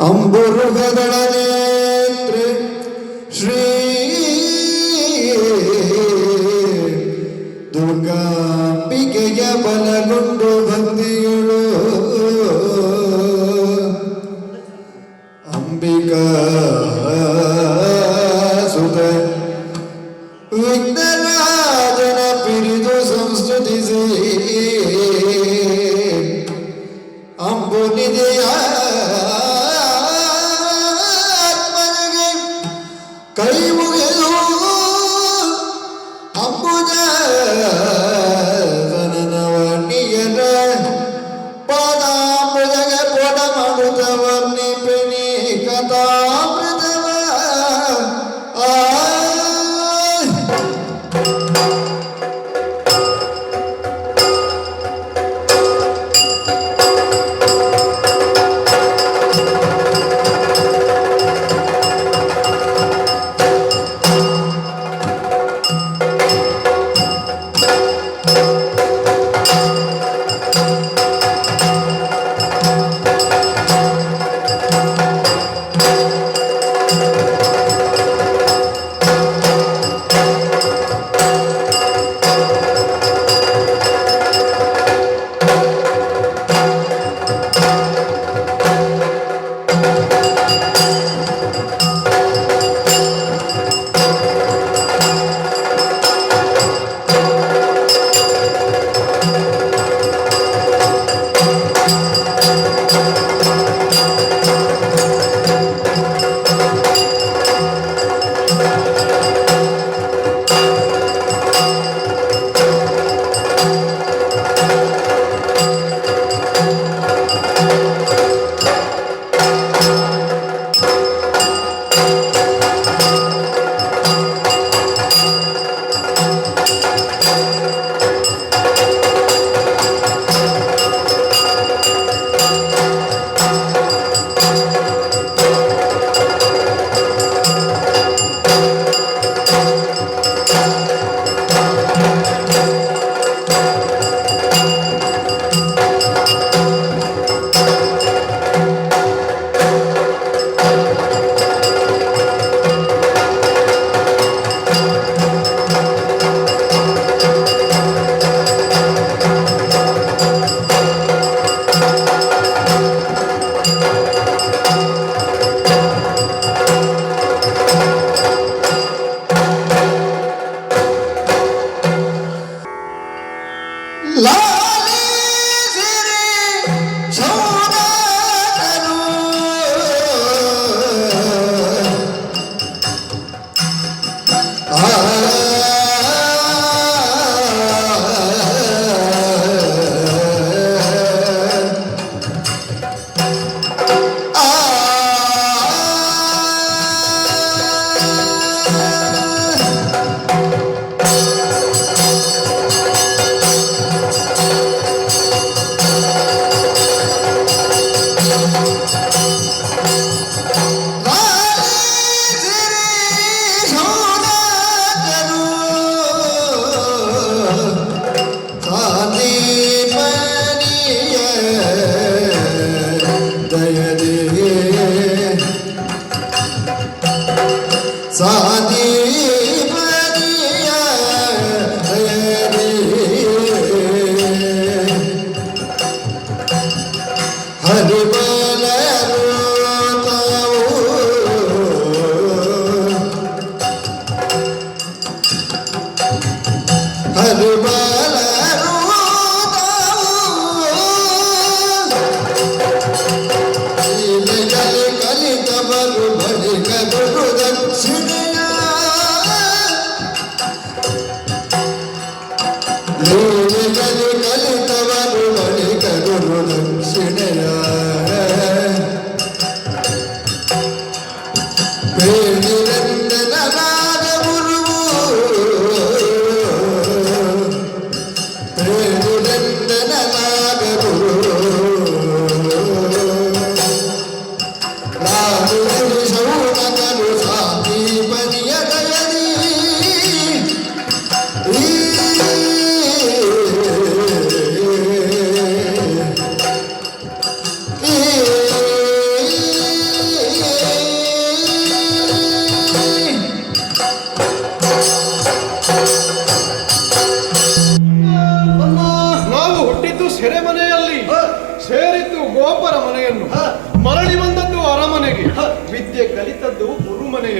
ಅಂಬುರುಗಗಳ ನೇತ್ರೆ ಶ್ರೀ ದುರ್ಗಾಂಬಿಕೆಯ ಬಲಗೊಂಡು ಭಕ್ತಿಗಳು ಅಂಬಿಕಾ ಸುತ ವಿಘ್ನರಾಜನ ಪಿರಿದು ಸಂಸ್ತುತಿಸಿ ಅಂಬು ನಿಧಿಯ ಆತ್ಮನಿಗೆ ಕೈ ಮುಗಿದು ಅಂಬುಜನವನಿಯರ ಪಾದಾಂಬುಜಗೆ ಪೊಡಮಡುತ್ತ ವರ್ಣಿಪೆನಿ ಕಥಾಮೃತವ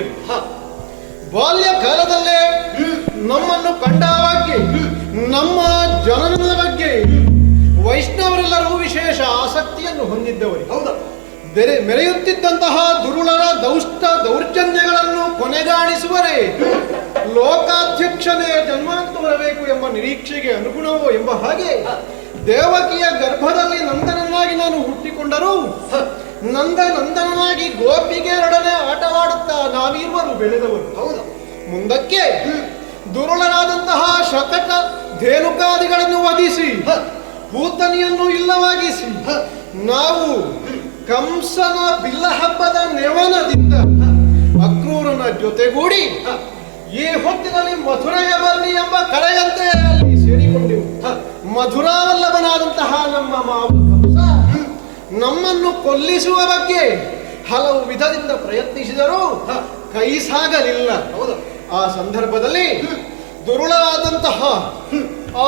ಹೊಂದಿದೆ. ಬಾಲ್ಯ ಕಾಲದಲ್ಲೇ ನಮ್ಮನ್ನು ಕಂಡಾಗೆ ನಮ್ಮ ಜನನದ ಬಗ್ಗೆ ವೈಷ್ಣವರೆಲ್ಲರೂ ವಿಶೇಷ ಆಸಕ್ತಿಯನ್ನು ಹೊಂದಿದ್ದವರು. ಹೌದಾ? ಮೆರೆಯುತ್ತಿದ್ದಂತಹ ದುರುಳರ ದೌರ್ಜನ್ಯಗಳನ್ನು ಕೊನೆಗಾಣಿಸುವರೇ ಲೋಕಾಧ್ಯಕ್ಷನೇ ಜನ್ಮಾಂತ ಬರಬೇಕು ಎಂಬ ನಿರೀಕ್ಷೆಗೆ ಅನುಗುಣವೋ ಎಂಬ ಹಾಗೆ ದೇವಕಿಯ ಗರ್ಭದಲ್ಲಿ ನಂದನನಾಗಿ ನಾನು ಹುಟ್ಟಿಕೊಂಡರೂ ನಂದನನಾಗಿ ಗೋಪಿಗೆಯರೊಡನೆ ಆಟವಾಡುತ್ತಾ ನಾವಿರುವರು ಬೆಳೆದವರು. ಹೌದಾ? ಮುಂದಕ್ಕೆ ದುರುಳರಾದಂತಹ ಶಕಟ ಧೇನುಕಾದಿಗಳನ್ನು ವಧಿಸಿ ಭೂತನಿಯನ್ನು ಇಲ್ಲವಾಗಿಸಿ ನಾವು ಕಂಸನ ಬಿಲ್ಲಹಬ್ಬದ ನೆವನದಿಂದ ಅಕ್ರೂರನ ಜೊತೆಗೂಡಿ ಈ ಹೊತ್ತಿನಲ್ಲಿ ಮಧುರೆಯ ಬನ್ನಿ ಎಂಬ ಕರೆಯಂತೆ ಅಲ್ಲಿ ಸೇರಿಕೊಂಡೆವು. ಮಧುರಾವಲ್ಲಭನಾದಂತಹ ನಮ್ಮ ಮಾವ ಕಂಸ ನಮ್ಮನ್ನು ಕೊಲ್ಲಿಸುವ ಬಗ್ಗೆ ಹಲವು ವಿಧದಿಂದ ಪ್ರಯತ್ನಿಸಿದರೂ ಕೈ ಸಾಗಲಿಲ್ಲ. ಆ ಸಂದರ್ಭದಲ್ಲಿ ದುರುಳಾದಂತಹ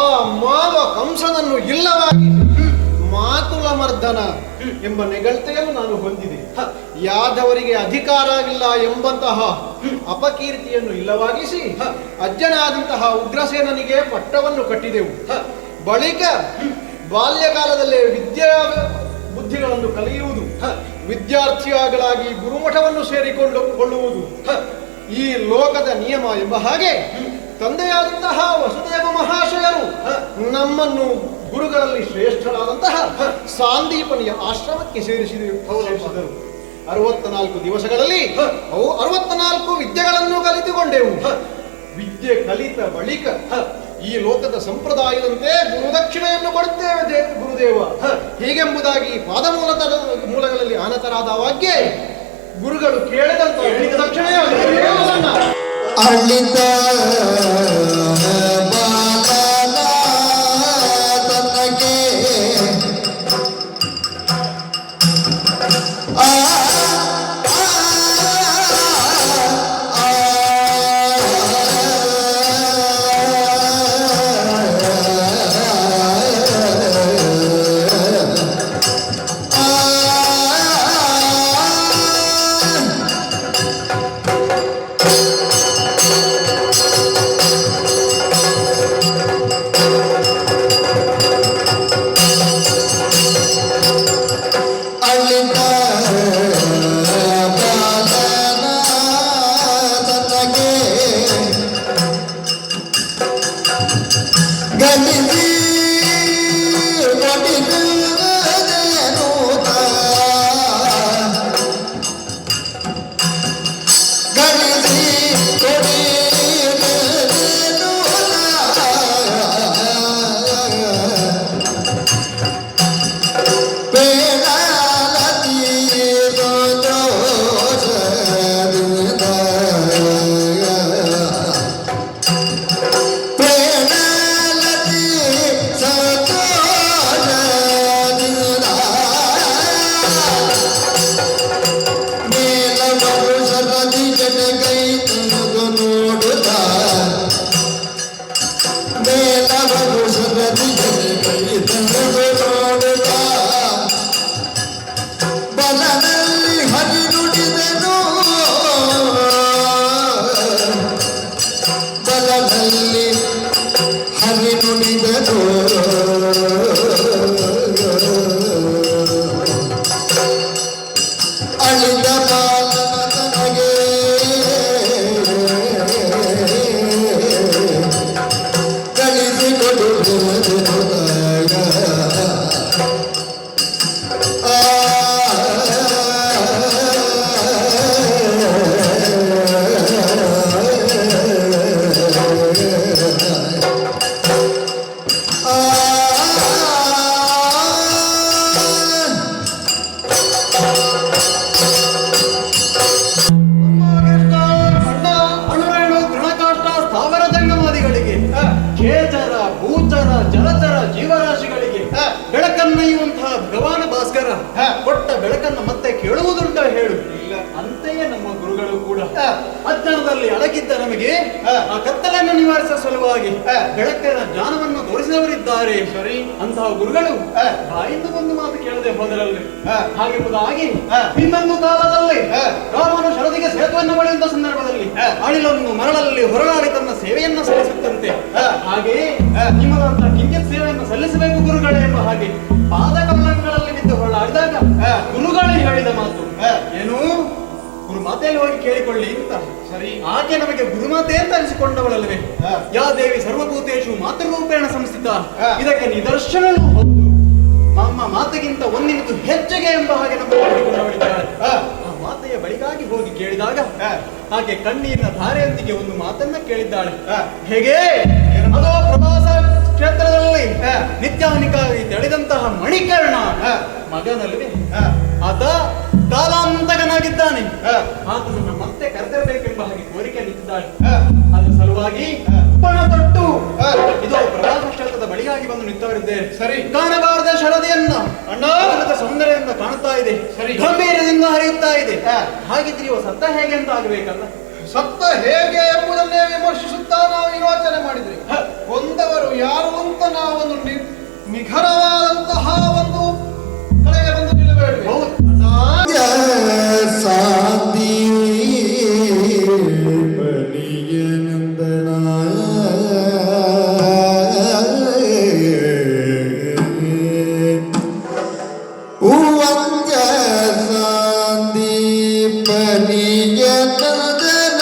ಆ ಮಾವ ಕಂಸನನ್ನು ಇಲ್ಲವಾಗಿ ಮಾತುಲ ಮರ್ದನ ಎಂಬ ನೆಗಳತೆಯನ್ನು ನಾನು ಹೊಂದಿದೆ. ಯಾದವರಿಗೆ ಅಧಿಕಾರವಿಲ್ಲ ಎಂಬಂತಹ ಅಪಕೀರ್ತಿಯನ್ನು ಇಲ್ಲವಾಗಿಸಿ ಅಜ್ಜನಾದಂತಹ ಉಗ್ರಸೇನನಿಗೆ ಪಟ್ಟವನ್ನು ಕಟ್ಟಿದೆವು. ಬಳಿಕ ಬಾಲ್ಯಕಾಲದಲ್ಲೇ ವಿದ್ಯಾ ಬುದ್ಧಿಗಳನ್ನು ಕಲಿಯುವುದು, ವಿದ್ಯಾರ್ಥಿಗಳಾಗಿ ಗುರುಮಠವನ್ನು ಸೇರಿಕೊಳ್ಳುವುದು ಈ ಲೋಕದ ನಿಯಮ ಎಂಬ ಹಾಗೆ ತಂದೆಯಾದಂತಹ ವಸುದೇವ ಮಹಾಶಯರು ನಮ್ಮನ್ನು ಗುರುಗಳಲ್ಲಿ ಶ್ರೇಷ್ಠರಾದಂತಹ ಸಾಂದೀಪನಿಯ ಆಶ್ರಮಕ್ಕೆ ಸೇರಿಸಿದರು. 64 ದಿವಸಗಳಲ್ಲಿ 64 ವಿದ್ಯೆಗಳನ್ನು ಕಲಿತುಕೊಂಡೆವು. ವಿದ್ಯೆ ಕಲಿತ ಬಳಿಕ ಈ ಲೋಕದ ಸಂಪ್ರದಾಯದಂತೆ ಗುರುದಕ್ಷಿಣೆಯನ್ನು ಕೊಡುತ್ತೇವೆ ಗುರುದೇವ ಹೀಗೆಂಬುದಾಗಿ ಮೂಲಗಳಲ್ಲಿ ಆನತರಾದವಾಗ್ಯೆ ಗುರುಗಳು ಕೇಳಿದಂತ ದಕ್ಷಿಣೆಯಾಗಿದೆ. ಅಳ್ಳಿದ ಬೆಳಕನ್ನಯ್ಯುವಂತಹ ಭಗವಾನ ಭಾಸ್ಕರ ಕೊಟ್ಟ ಬೆಳಕನ್ನು ಮತ್ತೆ ಕೇಳುವುದುಂಟ ಹೇಳು. ಇಲ್ಲ, ಅಂತೆಯೇ ನಮ್ಮ ಗುರುಗಳು ಕೂಡ ಅಜ್ಞಾನದಲ್ಲಿ ಅಡಗಿದ್ದ ನಮಗೆ ಆ ಕತ್ತಲನ್ನು ನಿವಾರಿಸುವ ಸಲುವಾಗಿ ಬೆಳಕಿನ ಜ್ಞಾನವನ್ನು ತೋರಿಸಿದವರಿದ್ದಾರೆ. ಸರಿ, ಅಂತಹ ಗುರುಗಳು ಬಾಯಿಂದ ಒಂದು ಮಾತು ಕೇಳದೆ ಹೋದರಲ್ಲಿ ಹಾಗೆಂಬುದಾಗಿ ಇನ್ನೊಂದು ಕಾಲದಲ್ಲಿ ರಾಮನು ಶರದಿಗೆ ಬೆಳಕನ್ನು ಬಳಿಯುವಂತ ಸಂದರ್ಭದಲ್ಲಿ ಅಳಿಲನ್ನು ಮರಳಲ್ಲಿ ಹೊರಗಾಡಿ ತನ್ನ ಸೇವೆಯನ್ನು ಸಲ್ಲಿಸುತ್ತಂತೆ. ಹಾಗೆಯೇ ನಿಮ್ಮದಂತ ಕಿಂಚಿತ್ ಸೇವೆಯನ್ನು ಸಲ್ಲಿಸಬೇಕು ಗುರುಗಳೇ ಎಂಬ ಹಾಗೆ ಪಾದ ಕಮಲಗಳಲ್ಲಿ ಬಿದ್ದು ಹೊರಳಾಡಿದಾಗ ಗುರುಗಳೇ ಹೇಳಿದ ಮಾತು ಏನು, ಗುರುಮಾತೆಯಲ್ಲಿ ಹೋಗಿ ಕೇಳಿಕೊಳ್ಳಿ ಅಂತ. ಸರಿ, ಆಕೆ ನಮಗೆ ಗುರುಮಾತೆ ಅಂತ ಅನಿಸಿಕೊಂಡವಳಲ್ವೇ? ಯಾ ದೇವಿ ಸರ್ವಭೂತೇಶು ಮಾತೃರೂಪೇಣ ಸಂಸ್ಥಿತ, ಇದಕ್ಕೆ ನಿದರ್ಶನವೂ ಹೌದು. ನಮ್ಮ ಮಾತೆಗಿಂತ ಒಂದಿನಿತು ಹೆಚ್ಚಿಗೆ ಎಂಬ ಹಾಗೆ ನಮ್ಮ ಹೇಳಿಕೊಂಡವಳಿದ್ದಾಳೆ. ಆ ಮಾತೆಯ ಬಳಿಗಾಗಿ ಹೋಗಿ ಕೇಳಿದಾಗ ಆಕೆ ಕಣ್ಣೀರಿನ ಧಾರೆಯೊಂದಿಗೆ ಒಂದು ಮಾತನ್ನ ಕೇಳಿದ್ದಾಳೆ. ಹೇಗೆ? ಅದೋ ಪ್ರವಾಸ ಕ್ಷೇತ್ರದಲ್ಲಿ ನಿತ್ಯಾನಿಕಾಗಿ ತೆಳೆದಂತಹ ಮಣಿಕರ್ಣ ಮಗನಲ್ವೇ ಆತ ಕಾಲಾಂತಕನಾಗಿದ್ದಾನೆ. ಆತನನ್ನು ಮತ್ತೆ ಕರೆತರಬೇಕೆಂಬ ಹಾಗೆ ಕೋರಿಕೆ ನಿಂತಿದ್ದಾಳೆ. ಅದರ ಸಲುವಾಗಿ ಪಣ ತೊಟ್ಟು ಇದು ಪ್ರವಾಸ ಕ್ಷೇತ್ರದ ಬಳಿಗಾಗಿ ಬಂದು ನಿಂತವರಿದ್ದೇವೆ. ಸರಿ, ಕಾಣಬಾರದ ಶರದಿಯನ್ನ ಅಣ್ಣಾದ ಸೌಂದರ್ಯದಿಂದ ಕಾಣುತ್ತಾ ಇದೆ. ಸರಿ, ಗಂಭೀರದಿಂದ ಹರಿಯುತ್ತಾ ಇದೆ. ಹಾಗಿದ್ರೆ ಇವ ಸತ್ತ ಹೇಗೆ ಅಂತ ಆಗಬೇಕಲ್ಲ? ಸತ್ತ ಹೇಗೆ ಎಂಬುದನ್ನೇ ವಿಮರ್ಶಿಸುತ್ತಾ ನಾವು ಯೋಚನೆ ಮಾಡಿದ್ರಿ. ಕೊಂದವರು ಯಾರು ಅಂತ ನಾವೊಂದು ನಿಖರವಾದಂತಹ ಒಂದು ಕಡೆಗೆ ಬಂದು ನಿಲ್ಲಬೇಡಿ. ಸಾಂದಿ ಬಲಿಯ ನಂದನ ಉವಂಗ ಸಾಂದಿ ಬಲಿಯ ನಂದನ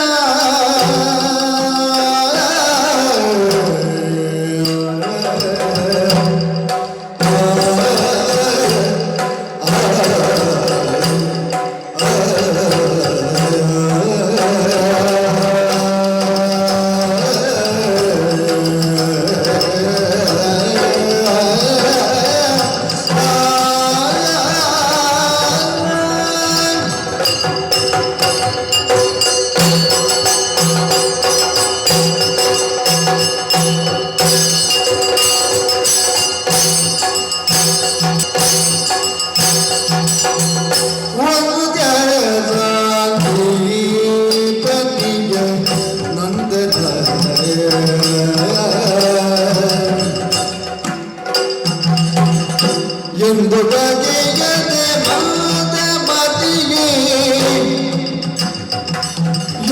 ಎಂದು ಬಗೆಯದೆ ಮಾದ ಮತಿಯೇ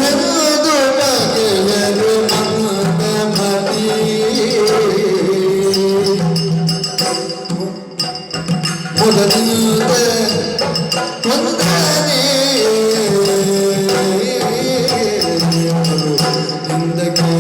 ಎಂದು ಬಗೆಯದೆ ಮಾದ ಮತಿಯೇ ಮೊದಲಿನಿಂದ ಒಂದನೇ ಹಿಂದಕ್ಕೆ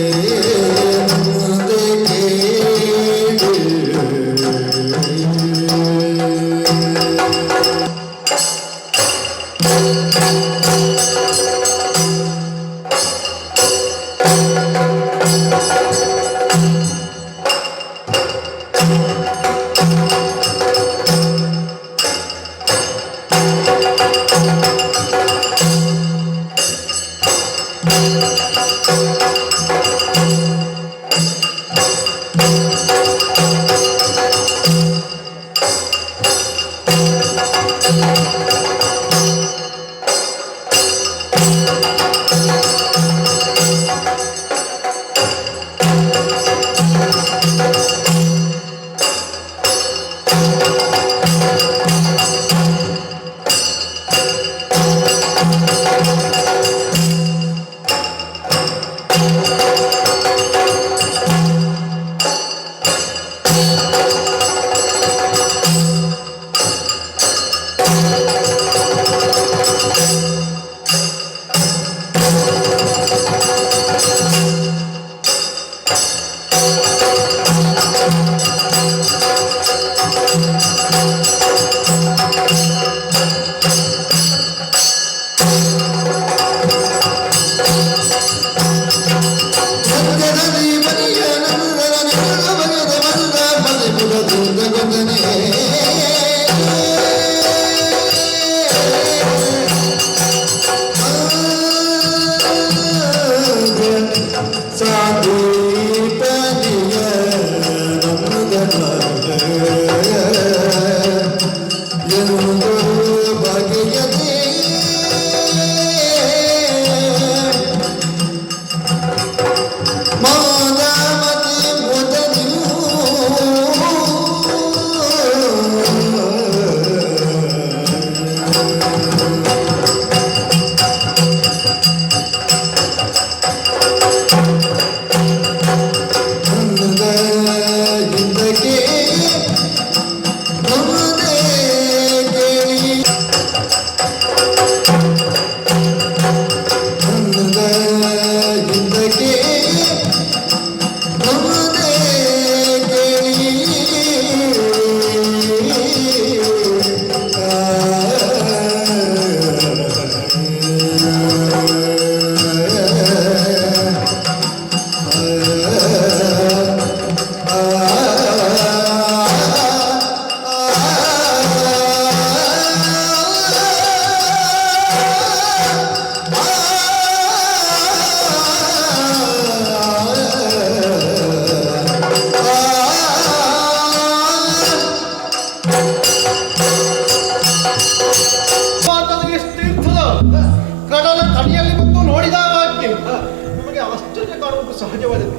ಆಶ್ಚರ್ಯ ಕಾಣುವುದು ಸಹಜವಾದದ್ದು.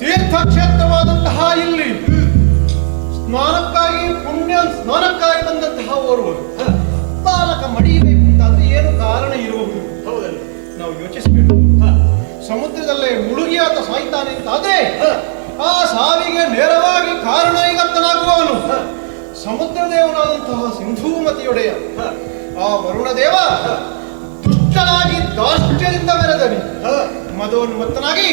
ತೀರ್ಥಕ್ಷೇತ್ರವಾದಂತಹ ಇಲ್ಲಿ ಸ್ನಾನಕ್ಕಾಗಿ ಬಂದಂತಹ ಓರ್ವರು ಬಾಲಕ ಮಡಿಯಬೇಕು ಅಂತಾದ್ರೆ ಏನು ಕಾರಣ ಇರುವುದು? ಹೌದಲ್ಲ, ನಾವು ಯೋಚಿಸಬೇಕು. ಸಮುದ್ರದಲ್ಲೇ ಮುಳುಗಿ ಆತ ಸಾಯ್ತಾನೆ ಅಂತಾದ್ರೆ ಆ ಸಾವಿಗೆ ನೇರವಾಗಿ ಕಾರಣೀಗತನಾಗುವವನು ಸಮುದ್ರ ದೇವನಾದಂತಹ ಸಿಂಧೂಮತಿಯೊಡೆಯ ಆ ವರುಣ ದೇವ ದುಷ್ಟನಾಗಿ ದಾಷ್ಟ್ಯದಿಂದ ಮೆರೆದನಿ ಮದೋನ್ಮತ್ತನಾಗಿ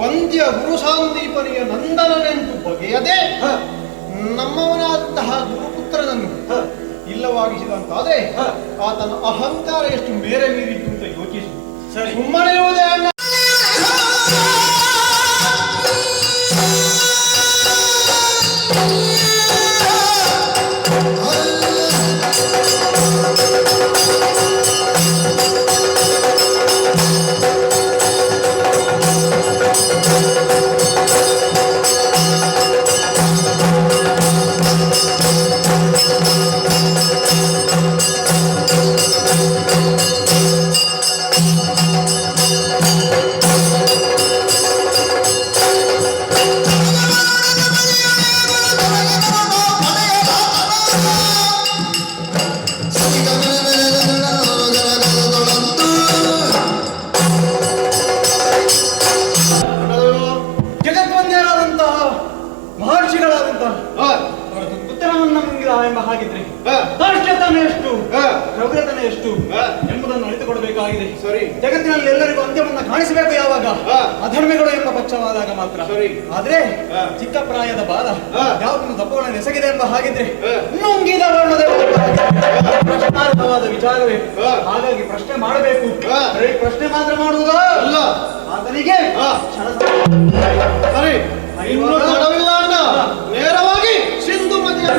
ವಂದ್ಯ ಗುರು ಸಾಂದೀಪನಿಯ ನಂದನನೆಂದು ಬಗೆಯದೆ ನಮ್ಮವನಾದಂತಹ ಗುರುಪುತ್ರನನ್ನು ಇಲ್ಲವಾಗಿಸಿದಂತಾದ್ರೆ ಆತನ ಅಹಂಕಾರ ಎಷ್ಟು ಮೇರೆ ಮೀರಿತು ಅಂತ ಯೋಚಿಸಿ ಸುಮ್ಮನೆ ಇರುವುದೇ ಅಣ್ಣ. ಜಗದ್ವಂದ್ಯರಾದಂತಹ ಮಹರ್ಷಿಗಳಾದಂತಹ ಉತ್ತರವನ್ನ ಮುಂಗಿದ ಎಂಬ ಹಾಗಿದ್ರೆ ದಾಷ್ಟ್ಯತನ ಎಷ್ಟು ಪ್ರೌಢತನ ಎಷ್ಟು ಎಂಬುದನ್ನು ಅರಿತುಕೊಡಬೇಕಾಗಿದೆ. ಸರಿ, ಜಗತ್ತಿನಲ್ಲಿ ಎಲ್ಲರಿಗೂ ಅಂತ್ಯವನ್ನ ಕಾಣಿಸಬೇಕು ಯಾವಾಗ ಅಧರ್ಮಿಗಳು ಎಂಬ ಪಕ್ಷವಾದಾಗ ಮಾತ್ರ. ಸರಿ, ಆದ್ರೆ ಚಿಕ್ಕ ಪ್ರಾಯದ ಬಾಲ ಯಾವುದನ್ನು ತಪ್ಪುಗಳನ್ನು ಎಸಗಿದೆ ಎಂಬ ಹಾಗಿದ್ರೆ ನುಂಗಿದ ಪ್ರಶ್ನಾರ್ಹವಾದ ವಿಚಾರವೇ. ಹಾಗಾಗಿ ಪ್ರಶ್ನೆ ಮಾಡಬೇಕು. ಪ್ರಶ್ನೆ ಮಾತ್ರ ಮಾಡುವುದಾ ಅಲ್ಲ, ಆತನಿಗೆ ಸರಿ ಇನ್ನೂ ತಡವಿಲ್ಲ ಅಣ್ಣ. ನೇರವಾಗಿ ಸಿಂಧುಮತಿಯ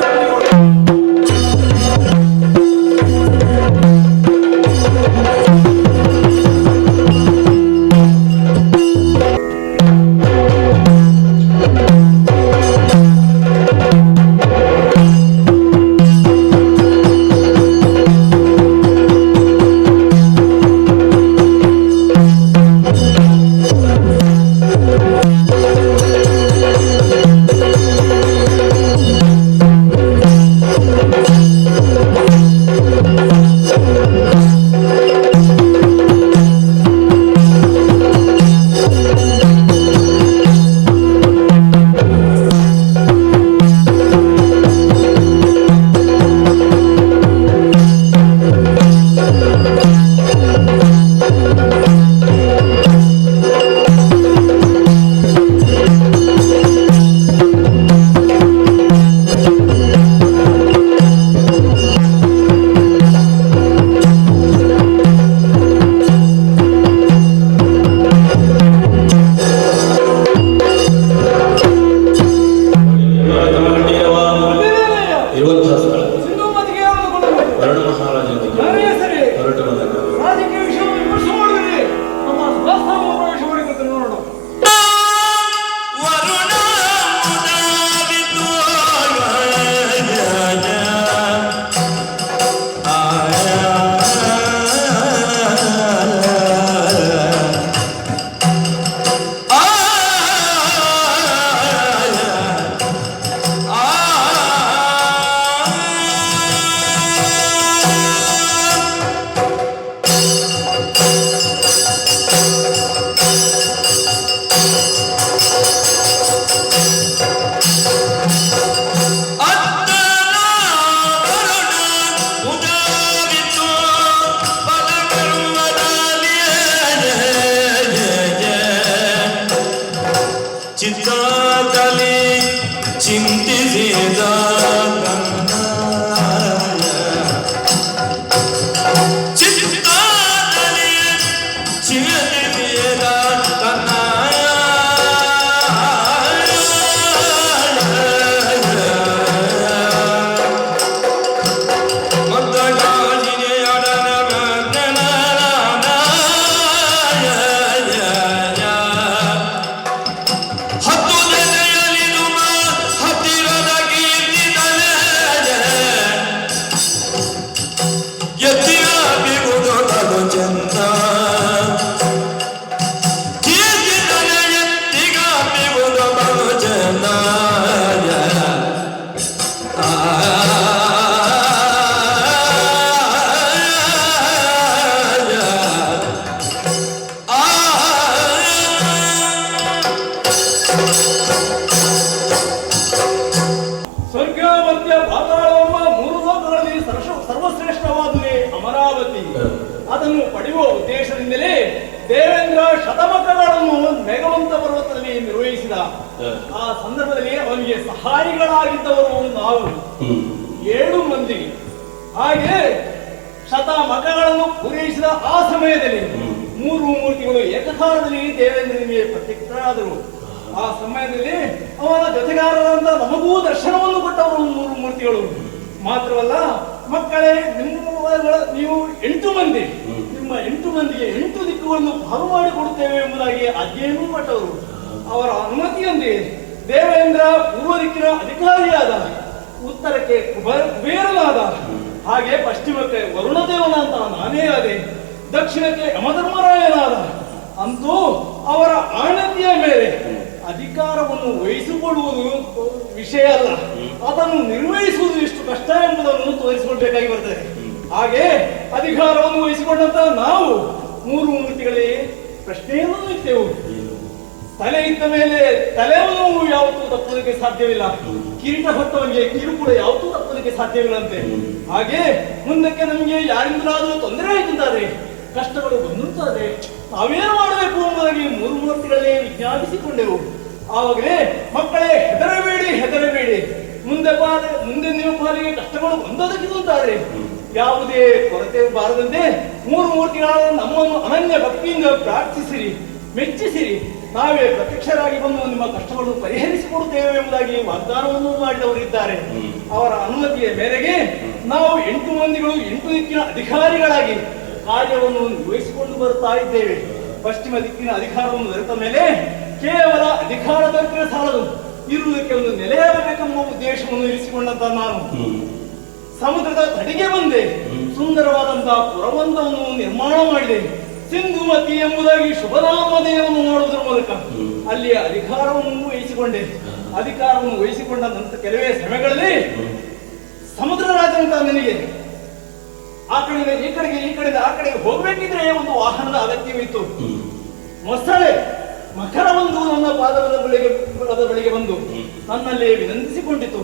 ಅದನ್ನು ಪಡೆಯುವ ಉದ್ದೇಶದಿಂದಲೇ ದೇವೇಂದ್ರ ಶತಮಕಗಳನ್ನು ಮೇಘವಂತ ಪರ್ವತದಲ್ಲಿ ನಿರ್ವಹಿಸಿದ. ಆ ಸಂದರ್ಭದಲ್ಲಿ ಅವನಿಗೆ ಸಹಾಯಿಗಳಾಗಿದ್ದವರು ನಾವು 7 ಮಂದಿ. ಹಾಗೆ ಶತಮಕಗಳನ್ನು ಪೂರೈಸಿದ ಆ ಸಮಯದಲ್ಲಿ 3 ಮೂರ್ತಿಗಳು ಏಕಕಾಲದಲ್ಲಿ ದೇವೇಂದ್ರನಿಗೆ ಪ್ರತ್ಯಕ್ಷರಾದರು. ಆ ಸಮಯದಲ್ಲಿ ಅವನ ಜೊತೆಗಾರರಂತ ನಮಗೂ ದರ್ಶನವನ್ನು ಕೊಟ್ಟವರು 3 ಮೂರ್ತಿಗಳು. ಮಾತ್ರವಲ್ಲ, ಮಕ್ಕಳೇ, ನೀವು 8 ಮಂದಿ, ನಿಮ್ಮ 8 ಮಂದಿಗೆ 8 ದಿಕ್ಕುಗಳನ್ನು ಪಾಲು ಮಾಡಿಕೊಡುತ್ತೇವೆ ಎಂಬುದಾಗಿ ಆಜ್ಞೆಯನ್ನು ಕೊಟ್ಟವರು. ಅವರ ಅನುಮತಿಯೊಂದಿಗೆ ದೇವೇಂದ್ರ ಪೂರ್ವ ದಿಕ್ಕಿನ ಅಧಿಕಾರಿಯಾದ, ಉತ್ತರಕ್ಕೆ ಕುಬೇರನಾದ, ಹಾಗೆ ಪಶ್ಚಿಮಕ್ಕೆ ವರುಣದೇವನಂತ ನಾನೇ ಆದೆ, ದಕ್ಷಿಣಕ್ಕೆ ಯಮಧರ್ಮರಾಯನಾದ. ಅಂತೂ ಅವರ ಆನಂದಿಯ ಮೇಲೆ ಅಧಿಕಾರವನ್ನು ವಹಿಸಿಕೊಳ್ಳುವುದು ವಿಷಯ ಅಲ್ಲ, ಅದನ್ನು ನಿರ್ವಹಿಸುವುದು ಎಷ್ಟು ಕಷ್ಟ ಎಂಬುದನ್ನು ತೋರಿಸಿಕೊಳ್ಬೇಕಾಗಿ ಬರ್ತದೆ. ಹಾಗೆ ಅಧಿಕಾರವನ್ನು ವಹಿಸಿಕೊಂಡಂತ ನಾವು 3 ಮೂರ್ತಿಗಳೇ ಪ್ರಶ್ನೆಯನ್ನು ಇಟ್ಟೆವು. ತಲೆ ಇದ್ದ ಮೇಲೆ ತಲೆಯನ್ನು ಯಾವತ್ತೂ ತಪ್ಪುವುದಕ್ಕೆ ಸಾಧ್ಯವಿಲ್ಲ, ಕಿರೀಟ ಹೊತ್ತವನಿಗೆ ಕಿರುಕುಳ ಯಾವತ್ತೂ ತಪ್ಪುವುದಕ್ಕೆ ಸಾಧ್ಯವಿಲ್ಲಂತೆ. ಹಾಗೆ ಮುಂದಕ್ಕೆ ನಮಗೆ ಯಾರಿಂದಲಾದರೂ ತೊಂದರೆ ಆಯ್ತಂತಾದ್ರೆ, ಕಷ್ಟಗಳು ಬಂದಂತಾದ್ರೆ ನಾವೇನು ಮಾಡಬೇಕು ಎಂಬುದಾಗಿ 3 ಮೂರ್ತಿಗಳೇ ವಿಜ್ಞಾಪಿಸಿಕೊಂಡೆವು. ಆವಾಗಲೇ ಮಕ್ಕಳೇ, ಹೆದರಬೇಡಿ, ಮುಂದೆ ನಿಮ್ಮ ಪಾಲಿಗೆ ಕಷ್ಟಗಳು ಬಂದದಕ್ಕಿಂತಾದ್ರೆ ಯಾವುದೇ ಕೊರತೆ ಬಾರದಂತೆ 3 ಮೂರ್ತಿಗಳಾದ ನಮ್ಮನ್ನು ಅನನ್ಯ ಭಕ್ತಿಯಿಂದ ಪ್ರಾರ್ಥಿಸಿರಿ, ಮೆಚ್ಚಿಸಿರಿ. ನಾವೇ ಪ್ರತ್ಯಕ್ಷರಾಗಿ ಬಂದು ನಿಮ್ಮ ಕಷ್ಟಗಳನ್ನು ಪರಿಹರಿಸಿಕೊಡುತ್ತೇವೆ ಎಂಬುದಾಗಿ ವಾಗ್ದಾನವನ್ನು ಮಾಡಿದವರಿದ್ದಾರೆ. ಅವರ ಅನುಮತಿಯ ಮೇರೆಗೆ ನಾವು 8 ಮಂದಿಗಳು 8 ದಿಕ್ಕಿನ ಅಧಿಕಾರಿಗಳಾಗಿ ಕಾರ್ಯವನ್ನು ನಿರ್ವಹಿಸಿಕೊಂಡು ಬರುತ್ತಾ ಇದ್ದೇವೆ. ಪಶ್ಚಿಮ ದಿಕ್ಕಿನ ಅಧಿಕಾರವನ್ನು ದೊರೆತ ಮೇಲೆ ಕೇವಲ ಅಧಿಕಾರ ದೊರೆತರೆ ಸಾಲದು, ಇರುವುದಕ್ಕೆ ಒಂದು ನೆಲೆಯಾಗಬೇಕೆಂಬ ಉದ್ದೇಶವನ್ನು ಇರಿಸಿಕೊಂಡಂತ ನಾನು ಸಮುದ್ರದ ತಡಿಗೆ ಬಂದೆ. ಸುಂದರವಾದಂತಹ ಪುರವೊಂದನ್ನು ನಿರ್ಮಾಣ ಮಾಡಿದೆ. ಸಿಂಧುಮತಿ ಎಂಬುದಾಗಿ ಶುಭನಾಮಧೇಯವನ್ನು ಮಾಡುವುದರ ಮೂಲಕ ಅಲ್ಲಿಯ ಅಧಿಕಾರವನ್ನು ವಹಿಸಿಕೊಂಡೆ. ಅಧಿಕಾರವನ್ನು ವಹಿಸಿಕೊಂಡ ನಂತರ ಕೆಲವೇ ಸಮಯಗಳಲ್ಲಿ ಸಮುದ್ರ ರಾಜನಂತ ನನಗೆ ಆ ಕಡೆಯಿಂದ ಈ ಕಡೆಯಿಂದ ಆ ಕಡೆಗೆ ಹೋಗ್ಬೇಕಿದ್ರೆ ಒಂದು ವಾಹನದ ಅಗತ್ಯವಿತ್ತು. ಮೊಸಳೆ ಮಕರವೊಂದು ನನ್ನ ಪಾದದ ಬಳಿಗೆ ಬಂದು ನನ್ನಲ್ಲೇ ವಿನಂತಿಸಿಕೊಂಡಿತು.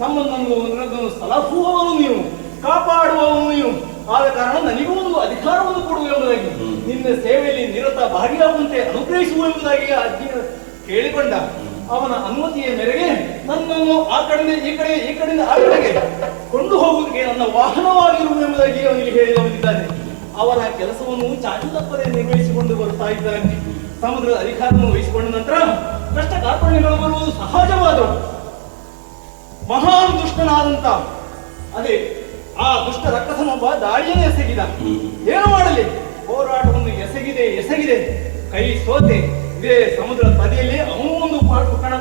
ನಮ್ಮನ್ನು ಸಲಹುವವನು ನೀವು, ಕಾಪಾಡುವವನು ನೀವು, ಆದ ಕಾರಣ ನನಗೂ ಒಂದು ಅಧಿಕಾರವನ್ನು ಕೊಡುವ ಎಂಬುದಾಗಿ, ನಿನ್ನ ಸೇವೆಯಲ್ಲಿ ನಿರತ ಭಾಗಿಯಾಗುವಂತೆ ಅನುಗ್ರಹಿಸುವ ಎಂಬುದಾಗಿ ಅಜ್ಜಿ ಕೇಳಿಕೊಂಡ. ಅವನ ಅನುಮತಿಯ ಮೇರೆಗೆ ನನ್ನನ್ನು ಆ ಕಡೆಯಿಂದ ಈ ಕಡೆಯಿಂದ ಆ ಕಡೆಗೆ ಕೊಂಡು ಹೋಗುವುದಕ್ಕೆ ನನ್ನ ವಾಹನವಾಗಿರುವ ಎಂಬುದಾಗಿ ಅವನಿಗೆ ಹೇಳಿದವನಿದ್ದಾನೆ. ಅವನ ಕೆಲಸವನ್ನು ಚಾಚು ತಪ್ಪದೆ ನಿರ್ವಹಿಸಿಕೊಂಡು ಬರುತ್ತಾ ಇದ್ದಾನೆ. ಸಮುದ್ರದ ಅಧಿಕಾರವನ್ನು ವಹಿಸಿಕೊಂಡ ನಂತರ ಕಷ್ಟ ಕಾರ್ಪಣ್ಯಗಳು ಬರುವುದು ಸಹಜವಾದವು. ಮಹಾನ್ ದುಷ್ಟನಾದಂತ ಅದೇ ಆ ದುಷ್ಟ ರಕ್ಕಸನೊಬ್ಬ ದಾಳಿಯನ್ನು ಎಸಗಿದ. ಏನು ಮಾಡಲಿ, ಹೋರಾಟವನ್ನು ಎಸಗಿದೆ, ಕೈ ಸೋತೆ ಇದೇ ಸಮುದ್ರ ತದಿಯಲ್ಲಿ ಅವನು ಒಂದು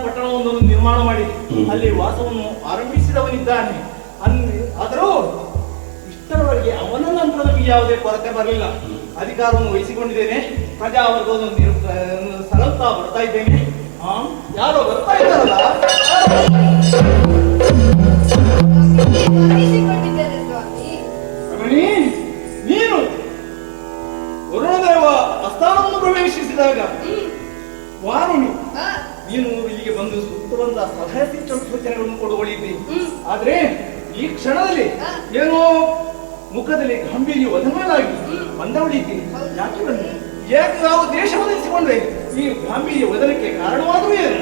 ಪಟ್ಟಣವೊಂದನ್ನು ನಿರ್ಮಾಣ ಮಾಡಿ ಅಲ್ಲಿ ವಾಸವನ್ನು ಆರಂಭಿಸಿದವನಿದ್ದಾನೆ. ಆದರೂ ಇಷ್ಟರವರೆಗೆ ಅವನ ನಂತರ ನಮಗೆ ಯಾವುದೇ ಕೊರತೆ ಬರಲಿಲ್ಲ. ಅಧಿಕಾರವನ್ನು ವಹಿಸಿಕೊಂಡಿದ್ದೇನೆ, ಪ್ರಜಾವರ್ಗವನ್ನು ಸಲಹುತ್ತಾ ಬರ್ತಾ ಇದ್ದೇನೆ. ಯಾರೋ ಬರ್ತಾ ಇದ್ದಾರಲ್ಲ, ನೀನು ವರುಣದೇವ ಅಸ್ಥಾನವನ್ನು ಪ್ರವೇಶಿಸಿದಾಗ ವಾರುಣಿ ನೀನು ಇಲ್ಲಿಗೆ ಬಂದು ಸೂಕ್ತವಾದ ಸಲಹೆ ಸೂಚನೆಗಳನ್ನು ಕೊಡುವಳಿದ್ದಿ. ಆದ್ರೆ ಈ ಕ್ಷಣದಲ್ಲಿ ಏನೋ ಮುಖದಲ್ಲಿ ಗಾಂಭೀರ್ಯ ಒದಮೇಲಾಗಿ ಬಂದವಳಿದ್ದಿ. ಯಾಕೆ ಬಂದೆ, ಯಾಕೆ ನಾವು ದೇಶವನ್ನು ಇರಿಸಿಕೊಂಡ್ರೆ ಈ ಗಾಂಭೀರ್ಯ ಒದಲಕ್ಕೆ ಕಾರಣವಾದರೂ ಏನು?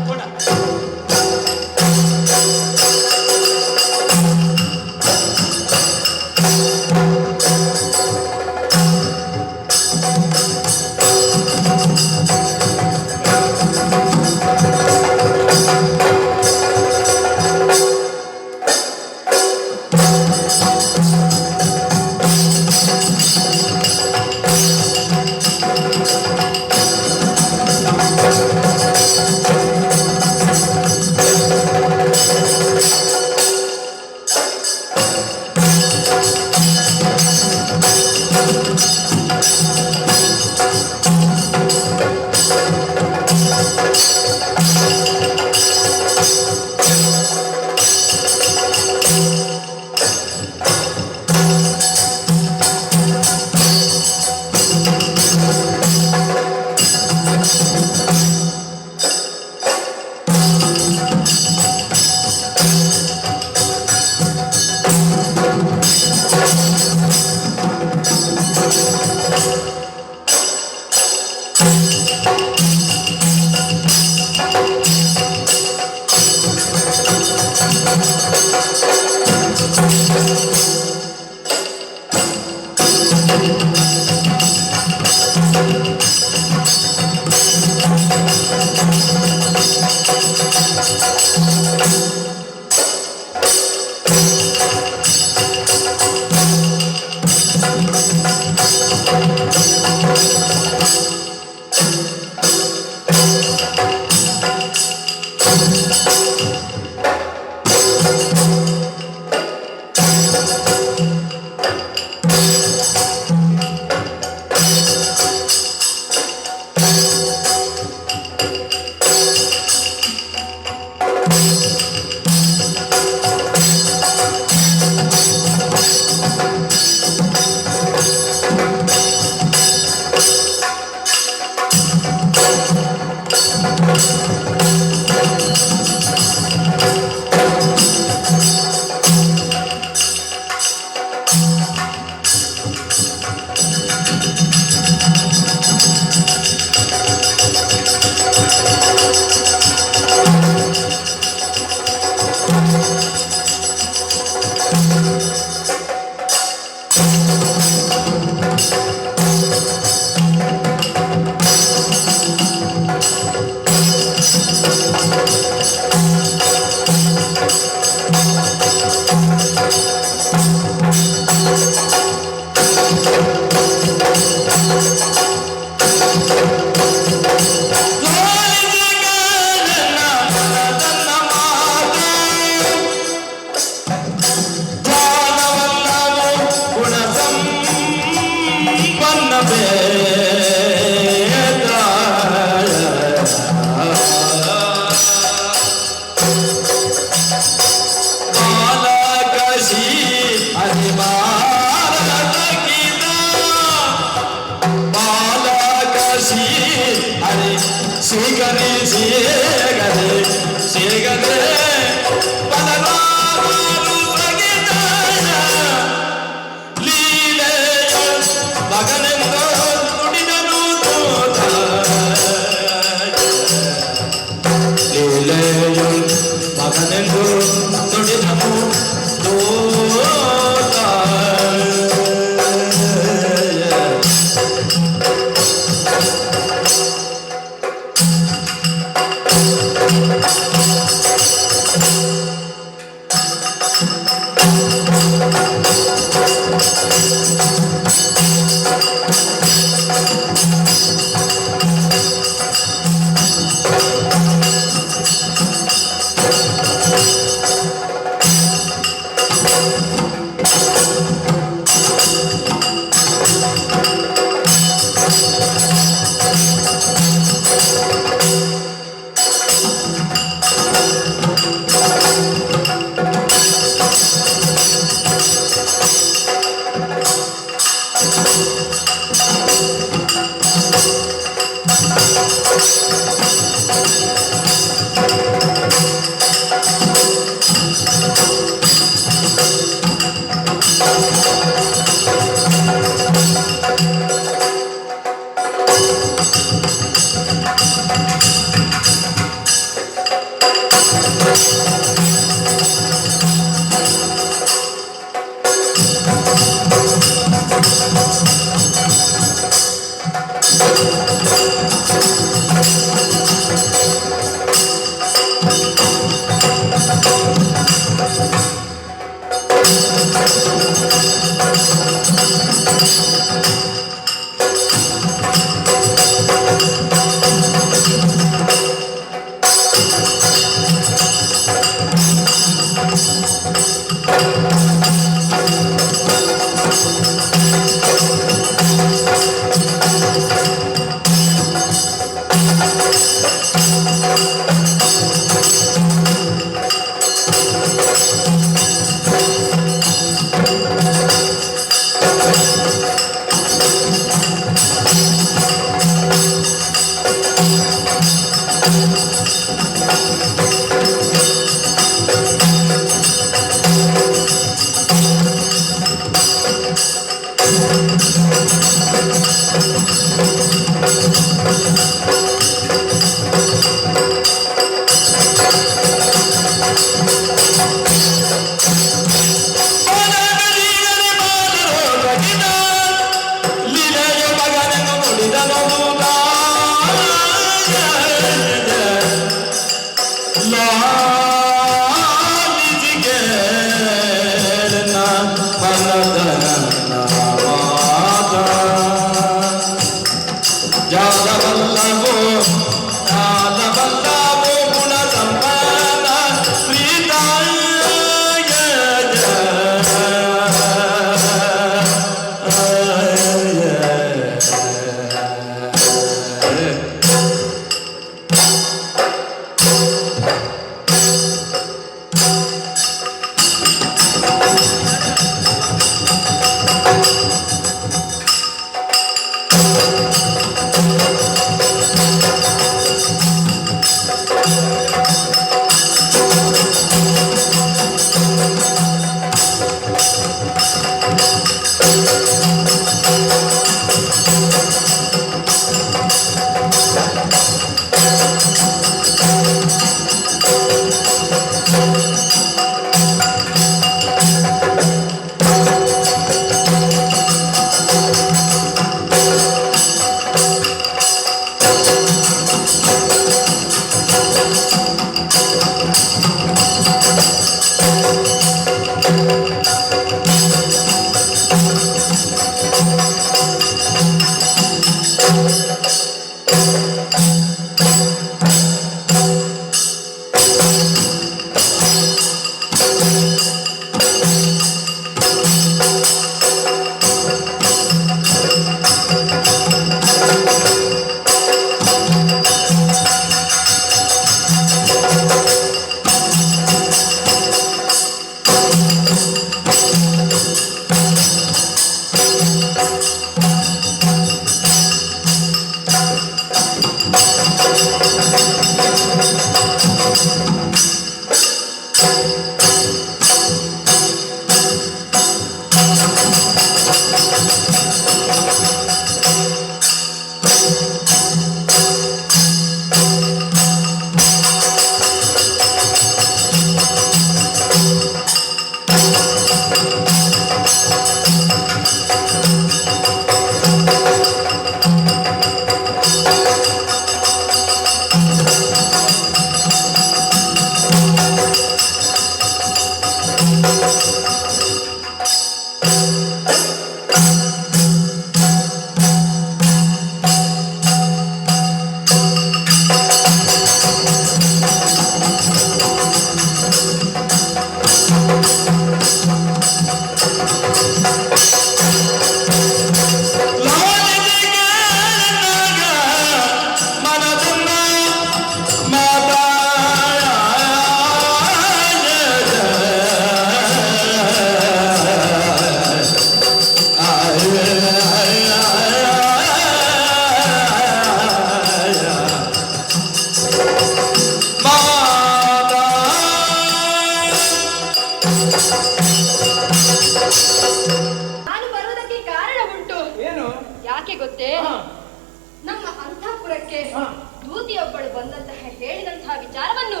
ದೂತಿಯೊಬ್ಬಳು ಬಂದಂತಹ ಹೇಳಿದಂತಹ ವಿಚಾರವನ್ನು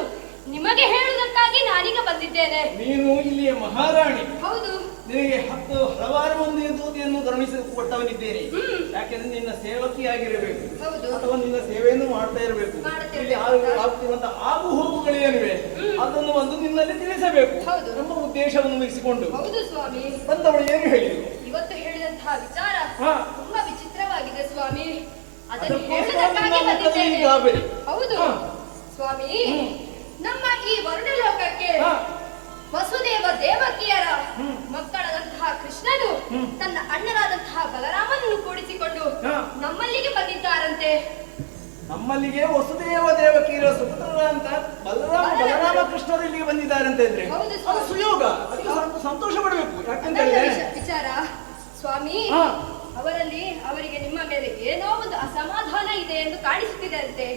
ನಿಮಗೆ ಹೇಳುವುದಕ್ಕಾಗಿ ನಾನೀಗ ಬಂದಿದ್ದೇನೆ. ನೀನು ಇಲ್ಲಿಯ ಮಹಾರಾಣಿ. ಹೌದು. ನಿನಗೆ ಹಲವಾರು ಮಂದಿ ದೂತಿಯನ್ನು ಕೊಟ್ಟವನಿದ್ದೇನೆ. ಯಾಕೆಂದ್ರೆ ನಿನ್ನ ಸೇವಕಿಯಾಗಿರಬೇಕು ಅಥವಾ ನಿನ್ನ ಸೇವೆಯನ್ನು ಮಾಡ್ತಾ ಇರಬೇಕು. ಇಲ್ಲಿ ಆಗ್ತಿರುವಂತಹ ಆಗು ಹೋಗುಗಳೇನಿವೆ ಅದನ್ನು ಒಂದು ನಿನ್ನಲ್ಲಿ ತಿಳಿಸಬೇಕು. ನಮ್ಮ ಉದ್ದೇಶವನ್ನು ಮುಗಿಸಿಕೊಂಡು ಹೌದು ಸ್ವಾಮಿ. ಬಂದವಳು ಏನು ಹೇಳಿದ್ರು? ಇವತ್ತು ಹೇಳಿದಂತಹ ವಿಚಾರ ತುಂಬಾ ವಿಚಿತ್ರವಾಗಿದೆ ಸ್ವಾಮಿ. ಅದನ್ನು ಹೇಳುವುದಕ್ಕಾಗಿ ಬಂದಿದ್ದೇನೆ. ಹೌದು ಸ್ವಾಮಿ. ನಮ್ಮ ಈ ವರ್ಣಲೋಕಕ್ಕೆ ವಸುದೇವ ದೇವಕಿಯರ ಮಕ್ಕಳಾದಂತಹ ಕೃಷ್ಣನು ತನ್ನ ಅಣ್ಣರಾದಂತಹ ಬಲರಾಮನನ್ನು ಕೂಡಿಸಿಕೊಂಡು ನಮ್ಮಲ್ಲಿಗೆ ಬಂದಿದ್ದಾರಂತೆ. ನಮ್ಮಲ್ಲಿಗೆ ವಸುದೇವ ದೇವಕಿಯರ ಸುಪುತ್ರರಂತ ಬಲರಾಮ ಕೃಷ್ಣರು ಇಲ್ಲಿಗೆ ಬಂದಿದ್ದಾರಂತೆ ಅಂದ್ರೆ ಅದು ಸುಯೋಗ. ಸಂತೋಷ ಪಡಬೇಕು. ಯಾಕಂದ್ರೆ ವಿಚಾರ ಸ್ವಾಮಿ, ಅವರಿಗೆ ನಿಮ್ಮ ಮೇಲೆ ಏನೋ ಒಂದು ಅಸಮಾಧಾನ ಇದೆ ಎಂದು ಕಾಣಿಸುತ್ತಿದೆ ಅಂತೆ.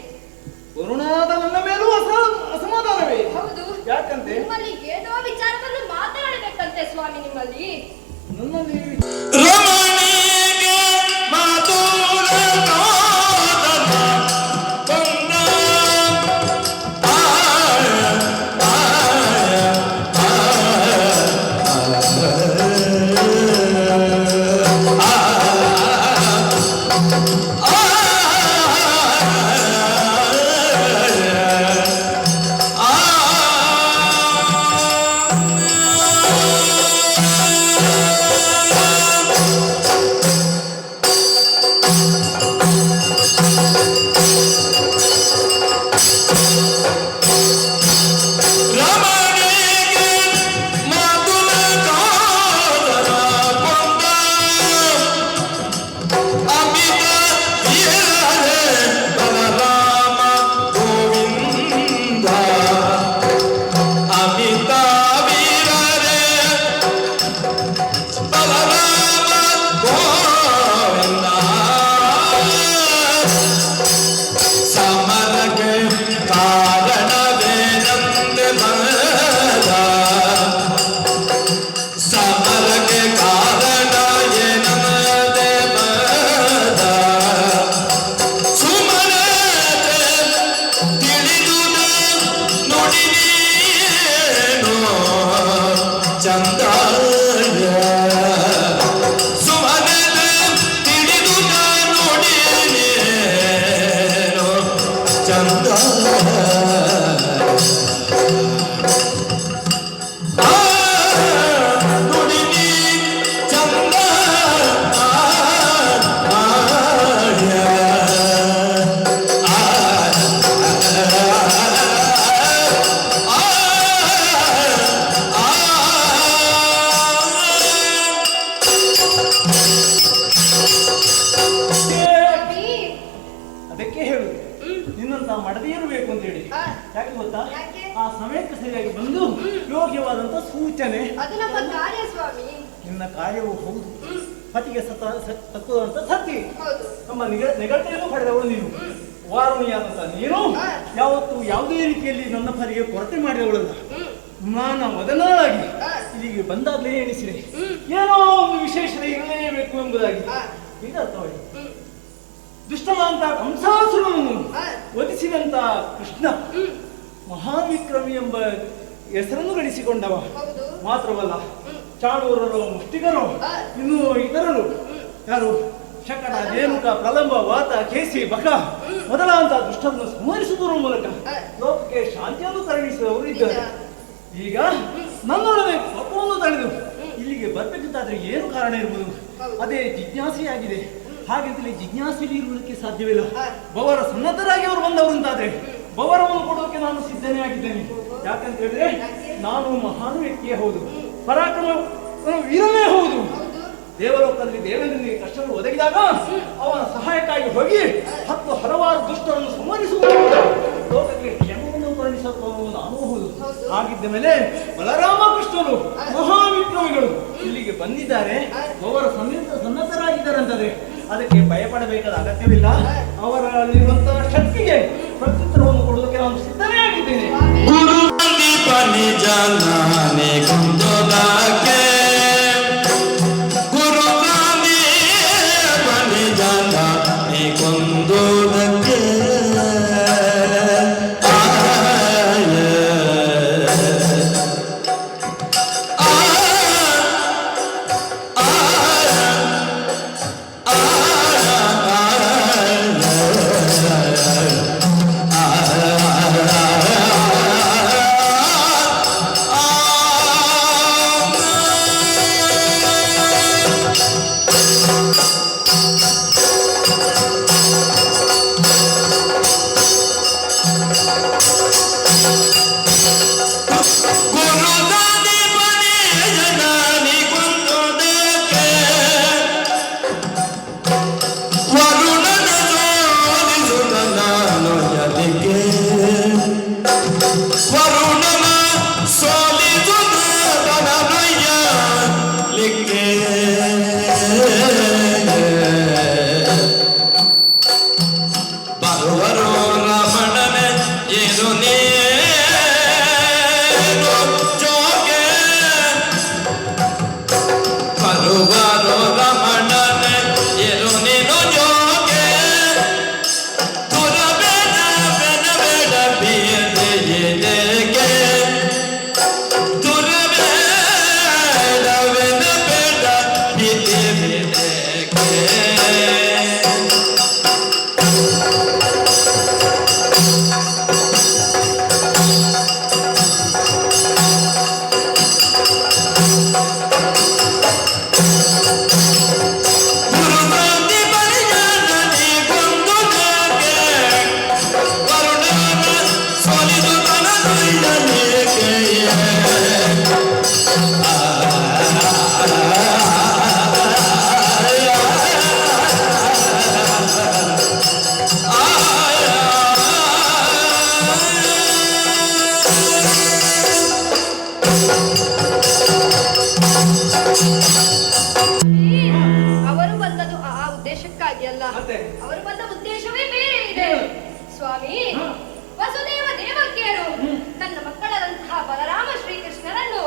ವರುಣಾದ ನನ್ನ ಮೇಲೂ ಅಸಮಾಧಾನವೇ. ಹೌದು. ಯಾಕಂತೆ? ನಿಮ್ಮಲ್ಲಿ ಏನೋ ವಿಚಾರವನ್ನು ಮಾತನಾಡಬೇಕಂತೆ ಸ್ವಾಮಿ ನಿಮ್ಮಲ್ಲಿ. ನನ್ನಲ್ಲಿ ರಮಣಿಗೆ ಮಾತುಲ ಕಾದನ ಬಂದ ಅದಕ್ಕೆ ಹೇಳು ನಿನ್ನಂತ ಮಡದಿಯರು ಬೇಕು ಅಂತ ಹೇಳಿ. ಆ. ಯಾಕೆ ಗೊತ್ತಾ? ಯಾಕೆ? ಆ ಸಮಯಕ್ಕೆ ಸರಿಯಾಗಿ ಬಂದು ಯೋಗ್ಯವಾದಂತ ಸೂಚನೆ. ಅದು ನಮ್ಮ ಕಾರ್ಯ ಸ್ವಾಮಿ. ನಿನ್ನ ಕಾರ್ಯವು ಹೌದು. ಪತಿಗೆ ತಕ್ಕುವಂತ ಸತ್ಯ. ಹೌದು. ನಮ್ಮ ನೆಗಟೆಯನ್ನು ಪಡೆದವಳು ನೀನು. ವಾರುಣಿಯಾದಂತ ನೀನು ಆ. ಯಾವತ್ತು ಯಾವುದೇ ರೀತಿಯಲ್ಲಿ ನನ್ನ ಪರಿಗೆ ಕೊರತೆ ಮಾಡಿದವಳಲ್ಲ. ನಾನು ಮೊದಲಾಗಿ ಆ. ಇಲ್ಲಿಗೆ ಬಂದಾಗಲೇ ಎಣಿಸಿದೆ ಏನೋ ಒಂದು ವಿಶೇಷತೆ ಇರಲೇಬೇಕು ಎಂಬುದಾಗಿ. ಆ. ಈಗ ಅರ್ಥವಾಯಿತು. ದುಷ್ಟನಾಂತ ಕಂಸಾಸುರನನ್ನು ಆ. ವಧಿಸಿದಂತ ಕೃಷ್ಣ ಮಹಾವಿಕ್ರಮಿ ಎಂಬ ಹೆಸರನ್ನು ಗಳಿಸಿಕೊಂಡವ. ಹೌದು. ಮಾತ್ರವಲ್ಲ, ಚಾಣೂರರು, ಮುಷ್ಟಿಗರು, ಆ. ಇನ್ನು ಇತರರು ಯಾರು ಶಕಟ, ರೇಣುಕ, ಪ್ರಲಂಬ, ವಾತ, ಕೇಸಿ, ಬಕ ಮೊದಲಾದಂತ ದುಷ್ಟರನ್ನು ಸಂಹರಿಸುವುದರ ಮೂಲಕ ಲೋಕಕ್ಕೆ ಶಾಂತಿಯನ್ನು ಕರುಣಿಸುವವರು ಇದ್ದಾರೆ. ಈಗ ನನ್ನೊಡನೆ ಕೋಪವನ್ನು ತಳೆದು ಇಲ್ಲಿಗೆ ಬರ್ಬೇಕಂತಾದ್ರೆ ಏನು ಕಾರಣ ಇರ್ಬೋದು? ಅದೇ ಜಿಜ್ಞಾಸೆಯಾಗಿದೆ. ಹಾಗೆಂತಲೇ ಜಿಜ್ಞಾಸೆಯಲ್ಲಿ ಇರುವುದಕ್ಕೆ ಸಾಧ್ಯವಿಲ್ಲ. ಬವರ ಸನ್ನದ್ಧರಾಗಿ ಅವರು ಬಂದವರು ಅಂತಾದ್ರೆ ಬವರವನ್ನು ಕೊಡೋಕೆ ನಾನು ಸಿದ್ಧನೇ ಆಗಿದ್ದೇನೆ. ಯಾಕಂತ ಹೇಳಿದ್ರೆ ನಾನು ಮಹಾನ್ ವ್ಯಕ್ತಿಯೇ ಹೌದು, ಪರಾಕ್ರಮ ವೀರನೇ ಹೌದು. ದೇವಲೋಕದಲ್ಲಿ ದೇವೇಂದ್ರನಿಗೆ ಕಷ್ಟಗಳು ಒದಗಿದಾಗ ಅವನ ಸಹಾಯಕ್ಕಾಗಿ ಹೋಗಿ 10 ಹಲವಾರು ದುಷ್ಟರನ್ನು ಸಂಹರಿಸುವ ಲೋಕಕ್ಕೆ ಕ್ಷೇಮವನ್ನು ಕರುಣಿಸುವ ನಾನು ಹೌದು. ಹಾಗಿದ್ದ ಮೇಲೆ ಬಲರಾಮ ಕೃಷ್ಣರು ಮಹಾವಿಕ್ರಮಿಗಳು ಇಲ್ಲಿಗೆ ಬಂದಿದ್ದಾರೆ. ಅವರ ಸನ್ನದ್ಧರಾಗಿದ್ದಾರೆ ಅಂತಂದ್ರೆ ಅದಕ್ಕೆ ಭಯಪಡಬೇಕಾದ ಅಗತ್ಯವಿಲ್ಲ. ಅವರಲ್ಲಿರುವಂತಹ ಶಕ್ತಿಗೆ ಪ್ರತ್ಯುತ್ತರವನ್ನು ಕೊಡುವುದಕ್ಕೆ ನಾನು ಸಿದ್ಧನೇ ಆಗಿದ್ದೇನೆ. ಆ ಎಂಬುದಕ್ಕಾಗಿ ಅಲ್ಲ. ಮತ್ತೆ? ಅವರು ಬಂದ ಉದ್ದೇಶವೇ ಬೇರೆ ಇದೆ. ಸ್ವಾಮಿ, ವಸುದೇವ ದೇವಕಿಯರು ತನ್ನ ಮಕ್ಕಳಾದಂತಹ ಬಲರಾಮ ಶ್ರೀಕೃಷ್ಣರನ್ನು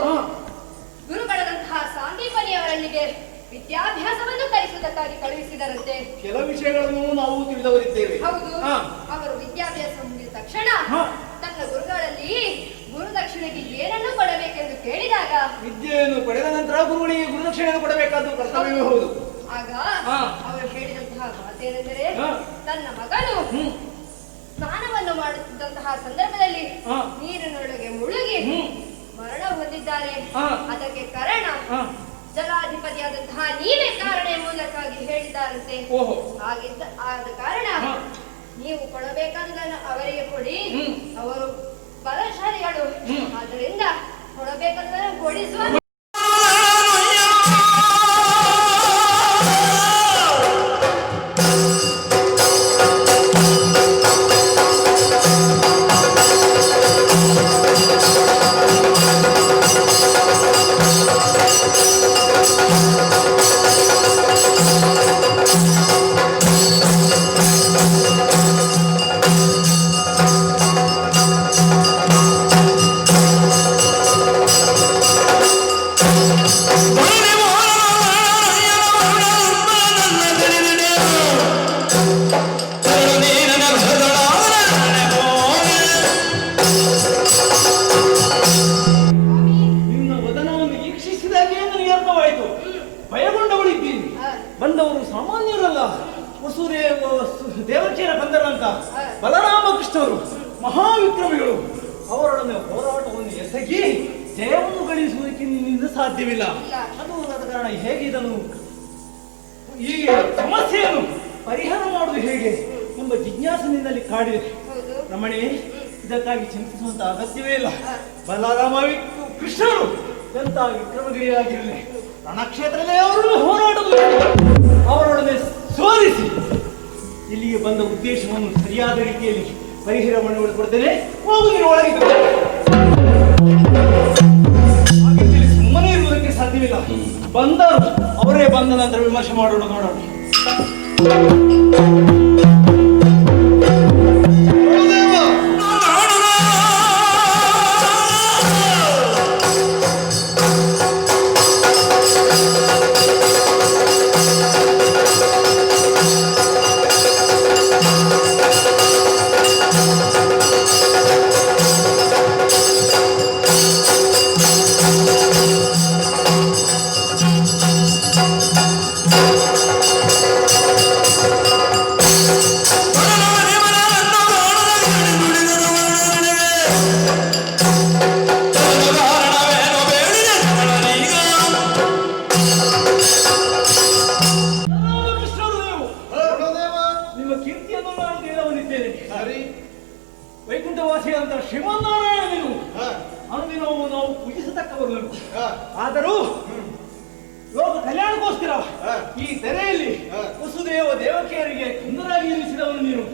ಗುರುಗಳಾದಂತಹ ಸಾಂದೀಪನಿಯವರಲ್ಲಿಗೆ ವಿದ್ಯಾಭ್ಯಾಸವನ್ನು ಕಲಿಸುವುದಕ್ಕಾಗಿ ಕಳುಹಿಸಿದರಂತೆ. ಕೆಲವು ವಿಷಯಗಳನ್ನು ನಾವು ತಿಳಿದವರಿದ್ದೇವೆ. ಹೌದು. ಅವರು ವಿದ್ಯಾಭ್ಯಾಸ ಮುಗಿದ ತಕ್ಷಣ ತನ್ನ ಗುರುಗಳಲ್ಲಿ ಗುರುದಕ್ಷಿಣೆಗೆ ಏನನ್ನು ಕೊಡಬೇಕೆಂದು ಕೇಳಿದಾಗ ವಿದ್ಯೆಯನ್ನು ಪಡೆದ ನಂತರ ಗುರುಗಳಿಗೆ ಗುರುದಕ್ಷಿಣೆಯನ್ನು ಕೊಡಬೇಕಾದ ಕರ್ತವ್ಯವೇ ಹೌದು. ಆಗ ಅವರು ಹೇಳಿದಂತಹ ಮಾತೇನೆಂದರೆ, ತನ್ನ ಮಗನು ಸ್ನಾನವನ್ನು ಮಾಡುತ್ತಿದ್ದಂತಹ ಸಂದರ್ಭದಲ್ಲಿ ನೀರಿನೊಳಗೆ ಮುಳುಗಿ ಮರಣ ಹೊಂದಿದ್ದಾರೆ. ಅದಕ್ಕೆ ಕಾರಣ ಜಲಾಧಿಪತಿಯಾದಂತಹ ನೀವೇ ಕಾರಣ ಎಂಬುದಕ್ಕಾಗಿ ಹೇಳಿದ್ದಾರಂತೆ. ಆದ ಕಾರಣ ನೀವು ಕೊಡಬೇಕಾದದನ್ನು ಅವರಿಗೆ ಕೊಡಿ. ಅವರು ಬಲಶಾಲಿಗಳು, ಆದ್ದರಿಂದ ಕೊಡಬೇಕಾದದನ್ನು ಕೊಡಿಸುವ. ಬಂದವರು ಸಾಮಾನ್ಯರಲ್ಲ, ದೇವಕಿಯರ ಬಂದರಂತ ಬಲರಾಮ ಕೃಷ್ಣರು ಮಹಾವಿಕ್ರಮಿಗಳು. ಅವರೊಡನೆ ಹೋರಾಟವನ್ನು ಎಸಗಿ ಜಯವನ್ನು ಗಳಿಸುವುದಕ್ಕೆ ನಿನ್ನಿಂದ ಸಾಧ್ಯವಿಲ್ಲ. ಅದು ಆದ ಕಾರಣ ಹೇಗೆ ಇದನ್ನು ಈ ಸಮಸ್ಯೆಯನ್ನು ಪರಿಹಾರ ಮಾಡುವುದು ಹೇಗೆ ಎಂಬ ಜಿಜ್ಞಾಸೆ ನಿನ್ನಲ್ಲಿ ಕಾಡಿದೆ. ರಮಣಿ, ಇದಕ್ಕಾಗಿ ಚಿಂತಿಸುವಂತ ಅಗತ್ಯವೇ ಇಲ್ಲ. ಬಲರಾಮ ಕೃಷ್ಣರು ಎಂತ ವಿಕ್ರಮಗಿರಿಯಾಗಿರಲಿ, ರಣಕ್ಷೇತ್ರದಲ್ಲಿ ಅವರನ್ನು ಹೋರಾಡುವುದು, ಅವರೊಡನೆ ಸೋಲಿಸಿ ಇಲ್ಲಿಗೆ ಬಂದ ಉದ್ದೇಶವನ್ನು ಸರಿಯಾದ ರೀತಿಯಲ್ಲಿ ಪರಿಹಾರ ಮಾಡಿಕೊಡ್ತೇನೆ. ಹೋಗುವುದರ ಒಳಗೆ ಸುಮ್ಮನೆ ಇರುವುದಕ್ಕೆ ಸಾಧ್ಯವಿಲ್ಲ. ಬಂದರು, ಅವರೇ ಬಂದ ನಂತರ ವಿಮರ್ಶೆ ಮಾಡೋಣ, ನೋಡೋಣ. ವೈಕುಂಠವಾಸಿಯಾದಂತಹ ಶ್ರೀಮನ್ನಾರಾಯಣ ನೀವು ಅಂದಿನವು ನಾವು ಪೂಜಿಸತಕ್ಕವರು. ಆದರೂ ಲೋಕ ಕಲ್ಯಾಣಕ್ಕೋಸ್ಕರ ಈ ತೆರೆಯಲ್ಲಿ ವಸುದೇವ ದೇವಕಿಯರಿಗೆ ಕಂದರಾಗಿ ಇರಿಸಿದವನು ನೀನು.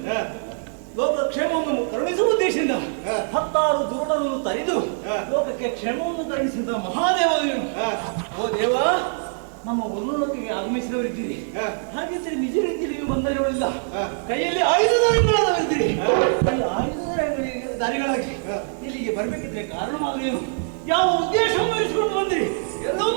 ಲೋಕ ಕ್ಷೇಮವನ್ನು ಕರುಣಿಸುವ ಉದ್ದೇಶದಿಂದ 16 ದುರುಡನನ್ನು ತರಿದು ಲೋಕಕ್ಕೆ ಕ್ಷೇಮವನ್ನು ಕರುಣಿಸಿದ ಮಹಾದೇವ ನೀನು. ಓ ದೇವ, ನಮ್ಮ ಒಲ್ಲೋಲಕ್ಕೆ ಆಗಮಿಸಿದವರಿದ್ದೀರಿ. ಹಾಗಿದ್ದರೆ ನಿಜ ರೀತಿಯಲ್ಲಿ ನೀವು ಬಂದವರಿಲ್ಲ. ಕೈಯಲ್ಲಿ ಆಯುಧಧಾರಿಗಳಾದವರಿದ್ದೀರಿ. ಆಯುಧಧಾರಿಗಳಾಗಿ ಇಲ್ಲಿಗೆ ಬರಬೇಕಿದ್ರೆ ಕಾರಣವಾಗಲೇನು? ಯಾವ ಉದ್ದೇಶವನ್ನು ಇರಿಸಿಕೊಂಡು ಬಂದಿರಿ? ಎಲ್ಲವೂ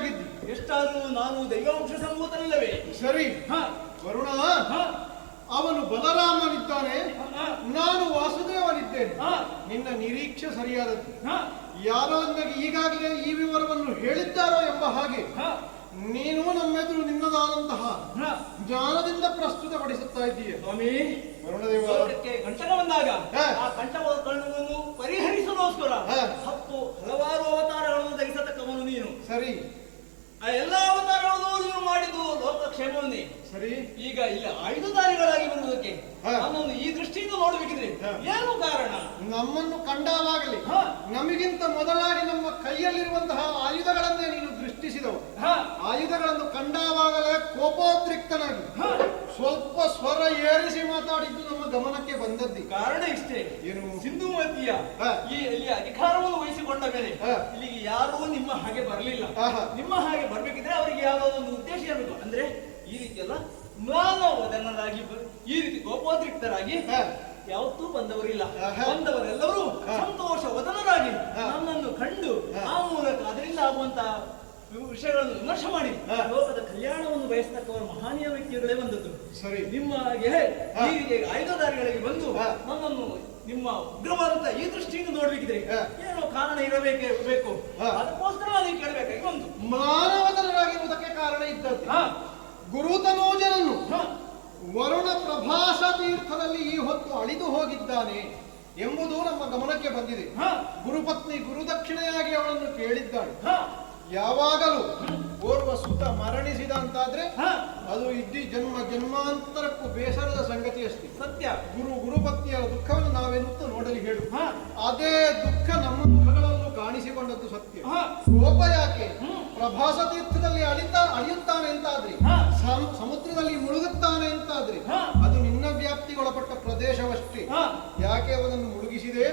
ಆಗಿದ್ದಿ. ಎಷ್ಟಾದ್ರೂ ನಾನು ದೈವಾಂಶ ಸಂಭೂತನಿಲ್ಲವೇ? ಸರಿ ಹ, ವರುಣ, ಹ, ಅವನು ಬಲರಾಮನಿದ್ದಾನೆ, ಹ, ನಾನು ವಾಸುದೇವನಿದ್ದೇನೆ. ಹ, ನಿನ್ನ ನಿರೀಕ್ಷೆ ಸರಿಯಾದದ್ದು. ಹ, ಯಾರೋ ನನಗೆ ಈಗಾಗಲೇ ಈ ವಿವರವನ್ನು ಹೇಳಿದ್ದಾರೋ ಎಂಬ ಹಾಗೆ ಹ, ನೀನು ನಮ್ಮೆದುರು ನಿನ್ನದಾದಂತಹ ಹ. ಜ್ಞಾನದಿಂದ ಪ್ರಸ್ತುತಪಡಿಸುತ್ತಾ ಇದ್ದೀಯ. ಸ್ವಾಮಿ, ವರುಣದೇವ, ಲೋಕಕ್ಕೆ ಕಂಟಕ ಬಂದಾಗ ಹ. ಆ ಕಂಟಕವನ್ನು ಪರಿಹರಿಸಲೋಸ್ಕರ ಹ. ಹಲವಾರು ಅವತಾರಗಳನ್ನು ಧರಿಸತಕ್ಕವನು ನೀನು. ಸರಿ ಆ ಎಲ್ಲ ಅವತಾರಗಳನ್ನು ನೀನು ಮಾಡಿದ್ದು ಲೋಕಕ್ಷೇಮವನ್ನೇ. ಸರಿ ಈಗ ಇಲ್ಲಿ ಆಯುಧಧಾರಿಗಳಾಗಿ ಬರುವುದಕ್ಕೆ ಹ. ನನ್ನನ್ನು ಈ ದೃಷ್ಟಿಯಿಂದ ನೋಡಬೇಕಿದ್ರೆ ಹ. ಏನು ಕಾರಣ? ನಮ್ಮನ್ನು ಕಂಡಾವಾಗಲಿ ಹ. ನಮಗಿಂತ ಮೊದಲಾಗಿ ನಮ್ಮ ಕೈಯಲ್ಲಿರುವಂತಹ ಆಯುಧಗಳನ್ನೇ ನೀನು ದೃಷ್ಟಿಸಿದವು. ಹ, ಆಯುಧಗಳನ್ನು ಕಂಡಾವಾಗಲೇ ಕೋಪೋದ್ರಿಕ್ತನಾಗಿ ಹ. ಸ್ವಲ್ಪ ಸ್ವರ ಏರಿಸಿ ಮಾತಾಡಿದ್ದು ನಮ್ಮ ಗಮನಕ್ಕೆ ಬಂದದ್ದಿ. ಕಾರಣ ಇಷ್ಟೇ. ಏನು? ಸಿಂಧು ಮತಿಯ ಹ. ಇಲ್ಲಿ ಅಧಿಕಾರವನ್ನು ವಹಿಸಿಕೊಂಡ ಮೇಲೆ ಹ. ಇಲ್ಲಿಗೆ ಯಾರೂ ನಿಮ್ಮ ಹಾಗೆ ಬರಲಿಲ್ಲ. ಆಹಾ. ನಿಮ್ಮ ಹಾಗೆ ಬರ್ಬೇಕಿದ್ರೆ ಅವರಿಗೆ ಯಾವುದೋ ಒಂದು ಉದ್ದೇಶ ಇರಬೇಕು. ಅಂದ್ರೆ ಈ ರೀತಿ ಎಲ್ಲ ಮ್ಲಾನವದನರಾಗಿ ಈ ರೀತಿ ಕೋಪೋದ್ರಿಕ್ತರಾಗಿ ಹ. ಯಾವತ್ತೂ ಬಂದವರಿಲ್ಲ. ಆಹಾ. ಬಂದವರೆಲ್ಲರೂ ಹ. ಸಂತೋಷ ವದನರಾಗಿ ಹ. ನನ್ನನ್ನು ಕಂಡು ಹ. ಆ ಮೂಲಕ ಅದರಿಂದ ಆಗುವಂತಹ ವಿಷಯಗಳನ್ನು ವಿಮರ್ಶೆ ಮಾಡಿ ಹ. ಲೋಕದ ಕಲ್ಯಾಣವನ್ನು ಬಯಸತಕ್ಕವರು ಮಹಾನೀಯ ವ್ಯಕ್ತಿಗಳೇ ಬಂದದ್ದು. ಸರಿ ನಿಮ್ಮ ಹಾಗೆ ಹ. ಈ ರೀತಿ ಆಯುಧಧಾರಿಗಳಿಗೆ ಬಂದು ಹ. ನನ್ನನ್ನು ನಿಮ್ಮ ಉಗ್ರವಾದಂತ ಈ ದೃಷ್ಟಿಯಿಂದ ನೋಡ್ಬೇಕಿದ್ರೆ ಹ. ಏನೋ ಕಾರಣ ಬೇಕು. ಹ. ಅದಕ್ಕೋಸ್ಕರ ನಾನು ಕೇಳಬೇಕಾಗಿ ಒಂದು ಮಾನವತನರಾಗಿರುವುದಕ್ಕೆ ಕಾರಣ ಇದ್ದದ್ದು. ಗುರುತನೋಜನನ್ನು ವರುಣ ಪ್ರಭಾಸ ತೀರ್ಥದಲ್ಲಿ ಈ ಹೊತ್ತು ಅಳಿದು ಹೋಗಿದ್ದಾನೆ ಎಂಬುದು ನಮ್ಮ ಗಮನಕ್ಕೆ ಬಂದಿದೆ. ಗುರುಪತ್ನಿ ಗುರುದಕ್ಷಿಣೆಯಾಗಿ ಅವಳನ್ನು ಕೇಳಿದ್ದಾಳೆ. ಯಾವಾಗಲೂ ಓರ್ವ ಸುತ ಮರಣಿಸಿದ ಅಂತಾದ್ರೆ ಅದು ಇಡೀ ಜನ್ಮಾಂತರಕ್ಕೂ ಬೇಸರದ ಸಂಗತಿ ಅಷ್ಟೇ. ಸತ್ಯ. ಗುರುಪತ್ನಿಯರ ದುಃಖವನ್ನು ನಾವೆಂತೂ ನೋಡಲಿ ಹೇಳು. ಅದೇ ದುಃಖ ನಮ್ಮ ಮುಖಗಳಲ್ಲೂ ಕಾಣಿಸಿಕೊಂಡದ್ದು ಸತ್ಯ. ಕೋಪ ಯಾಕೆ? ಪ್ರಭಾಸ ತೀರ್ಥದಲ್ಲಿ ಅಳಿಯುತ್ತಾನೆ ಅಂತಾದ್ರಿ, ಸಮುದ್ರದಲ್ಲಿ ಮುಳುಗುತ್ತಾನೆ ಅಂತಾದ್ರಿ, ಅದು ನಿನ್ನ ವ್ಯಾಪ್ತಿಗೊಳಪಟ್ಟ ಪ್ರದೇಶವಷ್ಟೇ. ಯಾಕೆ ಅವನನ್ನು ಮುಳುಗಿಸಿದೆ?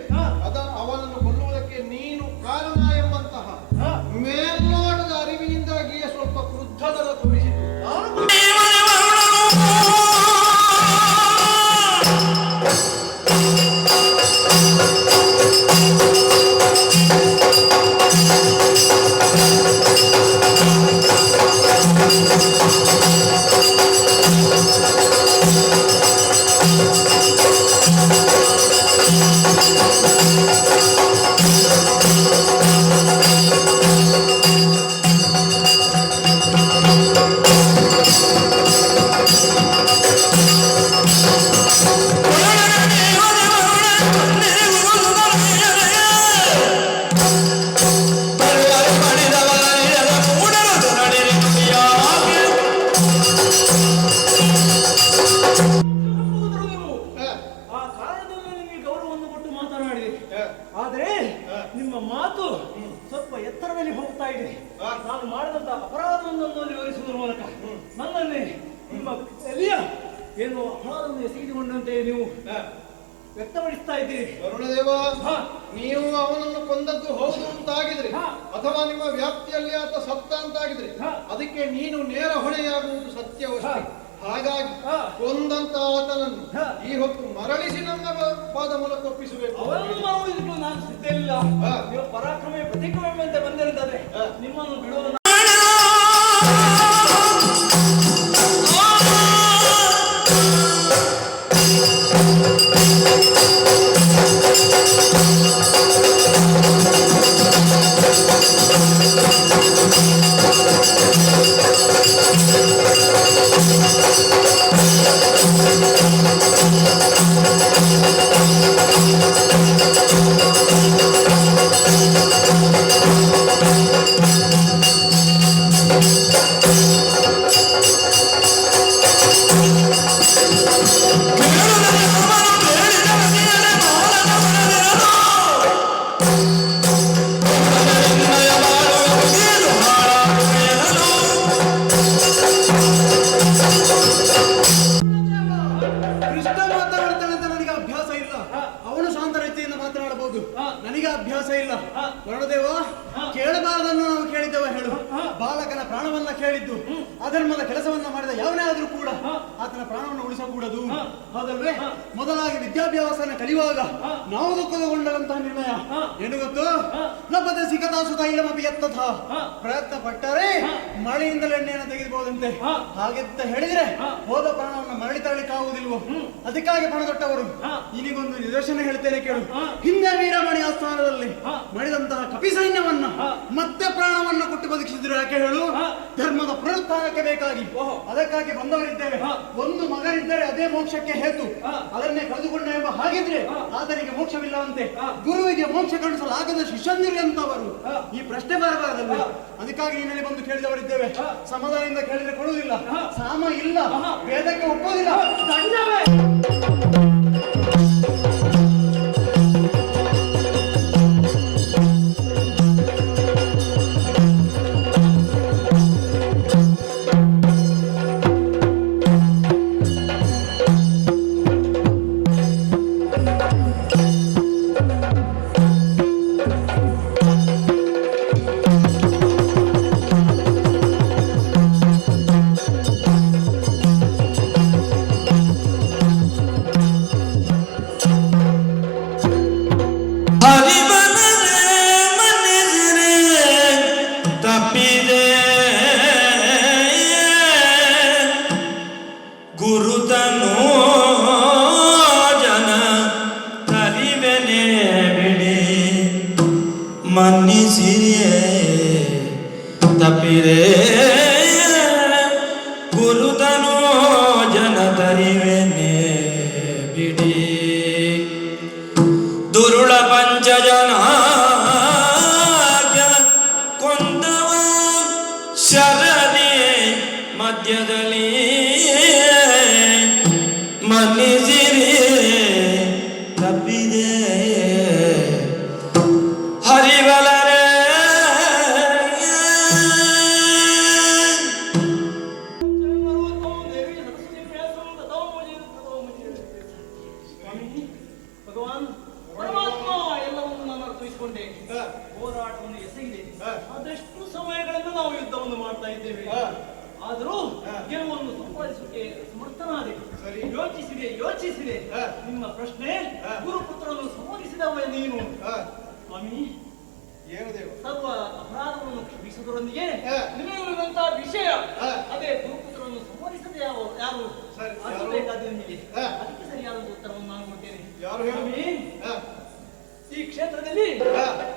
ಅವನನ್ನು ಕೊಲ್ಲುವುದಕ್ಕೆ ನೀನು ಕಾರಣ ಎಂಬಂತಹ ಮೇಲ್ನೋಟದ ಅರಿವಿನಿಂದಾಗಿಯೇ ಸ್ವಲ್ಪ ಕ್ರುದ್ಧತನ ತೋರಿಸಿತು. ಆದ್ರೆ ನಿಮ್ಮ ಮಾತು ಸ್ವಲ್ಪ ಎತ್ತರದಲ್ಲಿ ಹೋಗ್ತಾ ಇದೆ. ನಾನು ಮಾಡಿದಂತ ಅಪರಾಧವನ್ನು ವಿವರಿಸುವುದರ ಮೂಲಕ ನನ್ನಲ್ಲಿ ನಿಮ್ಮ ಎಲ್ಲಿಯ ಏನು ಅಪರಾಧವನ್ನು ಎಸಗಿಕೊಂಡಂತೆ ನೀವು ವ್ಯಕ್ತಪಡಿಸ್ತಾ ಇದ್ದೀರಿ. ವರುಣದೇವ, ನೀವು ಅವನನ್ನು ಕೊಂದದ್ದು ಹೌದು ಅಂತಾಗಿದ್ರೆ ಅಥವಾ ನಿಮ್ಮ ವ್ಯಾಪ್ತಿಯಲ್ಲಿ ಆತ ಸತ್ತ ಅಂತಾಗಿದ್ರೆ ಅದಕ್ಕೆ ನೀನು ನೇರ ಹೊಣೆಯಾಗುವುದು ಸತ್ಯವಷ್ಟೇ. ಹಾಗಾಗಿ ಕೊಂದಂತ ಆತನನ್ನು ಈ ಹೊತ್ತು ಮರಳಿಸಿ ನನ್ನ ಪಾದ ಮೂಲಕ ಒಪ್ಪಿಸಬೇಕು. ಅವರನ್ನು ಮಾಡುವುದಕ್ಕೂ ನಾನು ಸಿದ್ಧ ಇಲ್ಲ. ನೀವು ಪರಾಕ್ರಮೆ ಪ್ರತಿಕ್ರಮೆ ಅಂತ ಬಂದಿರುತ್ತದೆ. ನಿಮ್ಮನ್ನು ಬಿಡುವ ನನಗೆ ಅಭ್ಯಾಸ ಇಲ್ಲ. ವರುಣದೇವ, ಕೇಳಬಾರದನ್ನು ನಾವು ಕೇಳಿದ್ದೇವ ಹೇಳು. ಬಾಲಕನ ಪ್ರಾಣವನ್ನ ಕೇಳಿದ್ದು ಅಧರ್ಮದ ಕೆಲಸವನ್ನ ಮಾಡಿದ ಯಾವನೇ ಆದ್ರೂ ಕೂಡ ಆತನ ಪ್ರಾಣವನ್ನು ಉಳಿಸಕೂಡದು. ಹೌದಲ್ವೇ? ಮೊದಲಾಗಿ ವಿದ್ಯಾಭ್ಯಾಸನ ಕಲಿಯುವಾಗ ನಾವು ದುಃಖಗೊಂಡಂತಹ ನಿರ್ಣಯ ಏನು ಗೊತ್ತು? ಲಭತೆ ಸಿಗತಾಸು ತೈಲಮಪಿ ಯತ್ತಥ. ಪ್ರಯತ್ನ ಪಟ್ಟರೆ ಮಳೆಯಿಂದಲೇ ಎಣ್ಣೆಯನ್ನು ತೆಗೆದುಬಹುದಂತೆ. ಹಾಗೆಂತ ಹೇಳಿದ್ರೆ ಹೋದ ಪ್ರಾಣವನ್ನು ಮರಳಿ ತರಲಿಕ್ಕಾಗುವುದಿಲ್ವೋ? ಅದಕ್ಕಾಗಿ ಪಣದೊಟ್ಟವರು ನಿನಗೊಂದು ನಿದರ್ಶನ ಹೇಳ್ತೇನೆ ಕೇಳು. ಹಿಂದೆ ವೀರಮಣಿ ಆಸ್ಥಾನದಲ್ಲಿ ಮಾಡಿದಂತಹ ಕಪಿ ಸೈನ್ಯವನ್ನ ಮತ್ತೆ ಪ್ರಾಣವನ್ನು ಕೊಟ್ಟು ಬದುಕಿಸಿದ್ರು. ಯಾಕೆ ಹೇಳು? ಧರ್ಮದ ಪುನರುತ್ಥಾನಕ್ಕೆ ಬೇಕಾಗಿ. ಅದಕ್ಕಾಗಿ ಬಂದವರಿದ್ದೇವೆ. ಒಂದು ಮಗನಿದ್ದರೆ ಅದೇ ಮೋಕ್ಷಕ್ಕೆ ಹೇತು. ಅದನ್ನೇ ಕಳೆದುಕೊಂಡ ಎಂಬ ಹಾಗಿದ್ರೆ ಆತನಿಗೆ ಮೋಕ್ಷವಿಲ್ಲವಂತೆ. ಗುರುವಿಗೆ ಮೋಕ್ಷ ಕಾಣಿಸಲಾಗದ ಶಿಷ್ಯಂದಿರು ಅಂತವರು. ಈ ಪ್ರಶ್ನೆ ಬರಬಾರದಲ್ಲ. ಅದಕ್ಕಾಗಿ ನೀನಲ್ಲಿ ಬಂದು ಕೇಳಿದವರಿದ್ದೇವೆ. ಸಮಾಧಾನದಿಂದ ಕೇಳಿದ್ರೆ ಕೊಡುವುದಿಲ್ಲ. ಸಾಮ ಇಲ್ಲ, ವೇದಕ್ಕೆ ಒಪ್ಪುವುದಿಲ್ಲ. ದಂಡವೇ. ಮನ್ನಿಸಿರಿಯೇ ತಪ್ಪಿರೆ ಗುರುತನೋ ಜನ ತರಿವೆನೆ ಬಿಡಿ. ದುರುಳ ಪಂಚಜನ ಕೊಂದವ ಶರದಿ ಮಧ್ಯದಲ್ಲಿ ಮನ್ನಿಸಿರಿ ತಪ್ಪಿದೆ ಹರಿವಲರೆ. ಭಗವಾನ್ ಪರಮಾತ್ಮ ಎಲ್ಲವನ್ನು ನಾನು ಅರ್ಥೈಸಿಕೊಂಡೆ. ಹೋರಾಟವನ್ನು ಎಸಗಿದೆ. ಅದೆಷ್ಟು ಸಮಯಗಳಿಂದ ನಾವು ಯುದ್ಧವನ್ನು ಮಾಡ್ತಾ ಇದ್ದೇವೆ. ಆದರೂ ಗೆಲುವನ್ನು ಸಂಪಾದಿಸಲಿಕ್ಕೆ ಸಮರ್ಥನಾದೆ. ಯೋಚಿಸಿದೆ. ನಿಮ್ಮ ಪ್ರಶ್ನೆ, ಗುರುಪುತ್ರನನ್ನು ಸಂಹರಿಸಿದವ ನೀನು. ಸ್ವಾಮಿ, ಸರ್ವ ಅಪರಾಧವನ್ನು ಕ್ಷಮಿಸುವುದರೊಂದಿಗೆ ನಿಮಗಿರುವಂತಹ ವಿಷಯ ಅದೇ ಗುರುಪುತ್ರನನ್ನು ಸಂಹರಿಸದೆ ಯಾರು ಬೇಕಾದ್ರೆ ನಿಮಗೆ ಅದಕ್ಕೆ ಸರಿಯಾದ ಉತ್ತರವನ್ನು ನಾನು ಕೊಡ್ತೇನೆ. ಸ್ವಾಮಿ, ಈ ಕ್ಷೇತ್ರದಲ್ಲಿ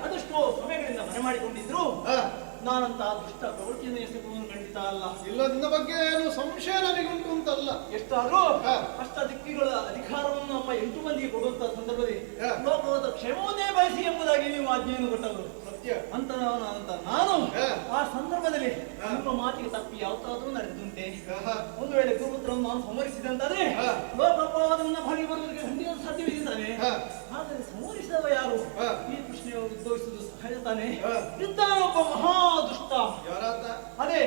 ಅದೆಷ್ಟೋ ಸಮಯಗಳಿಂದ ಮನೆ ಮಾಡಿಕೊಂಡಿದ್ರು. ನಾನಂತ ದುಷ್ಟ ಪ್ರವೃತ್ತಿಯನ್ನು ಎಸಗುವುದು ಖಂಡಿತ ಅಲ್ಲ. ಇಲ್ಲ, ನಿನ್ನ ಬಗ್ಗೆ ಏನು ಸಂಶಯ ನನಗುಂಟು ಅಂತಲ್ಲ. ಎಷ್ಟಾದ್ರೂ ಅಷ್ಟ ದಿಕ್ಕಿಗಳ ಅಧಿಕಾರವನ್ನು ನಮ್ಮ 8 ಮಂದಿಗೆ ಕೊಡುವಂತಹ ಸಂದರ್ಭದಲ್ಲಿ ಲೋಕದ ಕ್ಷೇಮವನ್ನೇ ಬಯಸಿ ಎಂಬುದಾಗಿ ನೀವು ಆಜ್ಞೆಯನ್ನು ಕೊಟ್ಟವರು. ಸತ್ಯ ಅಂತ ನಾನು ಆ ಸಂದರ್ಭದಲ್ಲಿ ನಿಮ್ಮ ಮಾತಿಗೆ ತಪ್ಪಿ ಯಾವತ್ತಾದ್ರೂ ನಡೆದುಂಟೆ. ಒಂದು ವೇಳೆ ಗುರುಪುತ್ರವನ್ನು ನಾನು ಸಂಹರಿಸಿದಂತಾದ್ರೆ ಲೋಕಪಾದನ್ನ ಭಾಗಿ ಬರುವುದಕ್ಕೆ ಖಂಡಿತ ಸಾಧ್ಯವಿದ್ದಾನೆ. ಆದರೆ ಸಂಹರಿಸಿದವ ಯಾರು? ಈ ಪ್ರಶ್ನೆ ಉದ್ಭವಿಸುವುದು ಸಹಜ ತಾನೆ. ಇದ್ದಾನೊಬ್ಬ ಮಹಾ ದುಷ್ಟ. ಅದೇ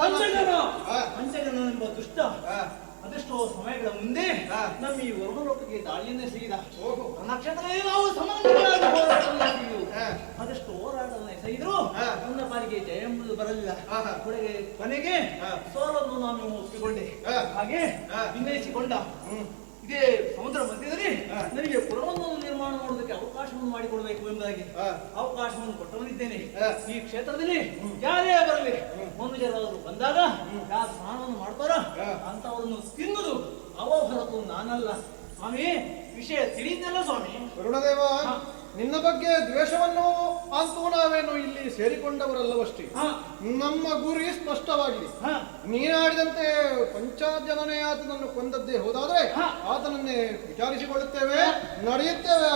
ಪಂಚಜನ ಎಂಬ ದುಷ್ಟ ಅದೆಷ್ಟೋ ಸಮಯಗಳ ಮುಂದೆ ನಮ್ಮ ಈ ವರುಣಲೋಕಕ್ಕೆ ದಾಳಿಯನ್ನು ಎಸಗಿದ. ನಕ್ಷತ್ರದಲ್ಲಿ ನಾವು ಸಮಾನವಾಗಿ ಹೋರಾಟವನ್ನು ಅದೆಷ್ಟು ಹೋರಾಟವನ್ನು ಎಸಗಿದ್ರು ನನ್ನ ಪಾಲಿಗೆ ಜಯ ಎಂಬುದು ಬರಲಿಲ್ಲ. ಕೊನೆಗೆ ಸೋಲನ್ನು ನಾನು ಒಪ್ಪಿಕೊಂಡೆ. ಹಾಗೆ ವಿನಯಿಸಿಕೊಂಡ ಇದೇ ಸಮುದ್ರ ಮಧ್ಯದಲ್ಲಿ ನನಗೆ ಪುರವನ್ನು ನಿರ್ಮಾಣ ಮಾಡುವುದಕ್ಕೆ ಅವಕಾಶವನ್ನು ಮಾಡಿಕೊಡಬೇಕು ಎಂಬುದಾಗಿ ಅವಕಾಶವನ್ನು ಕೊಟ್ಟವನಿದ್ದೇನೆ. ಈ ಕ್ಷೇತ್ರದಲ್ಲಿ ಯಾರೇ ಬರಲಿ, ಮನುಜರಾದರು ಬಂದಾಗ ಯಾರು ಸ್ನಾನವನ್ನು ಮಾಡ್ತಾರ ಅಂತವರನ್ನು ತಿನ್ನುವುದು ಅವ ಹೊರತು ನಾನಲ್ಲ. ಸ್ವಾಮಿ, ವಿಷಯ ತಿಳಿಯುತ್ತಲ್ಲ ಸ್ವಾಮಿ. ವರುಣದೇವ, ನಿನ್ನ ಬಗ್ಗೆ ದ್ವೇಷವನ್ನು ಅಂತೂ ನಾವೇನು ಇಲ್ಲಿ ಸೇರಿಕೊಂಡವರಲ್ಲವಷ್ಟೇ. ನಮ್ಮ ಗುರಿ ಸ್ಪಷ್ಟವಾಗಿದೆ. ನೀನಾಡಿದಂತೆ ಪಂಚಾಜನನೇ ಆತನನ್ನು ಕೊಂದದ್ದೇ ಹೋದಾದ್ರೆ ಆತನನ್ನೇ ವಿಚಾರಿಸಿಕೊಳ್ಳುತ್ತೇವೆ, ನಡೆಯುತ್ತೇವೆ.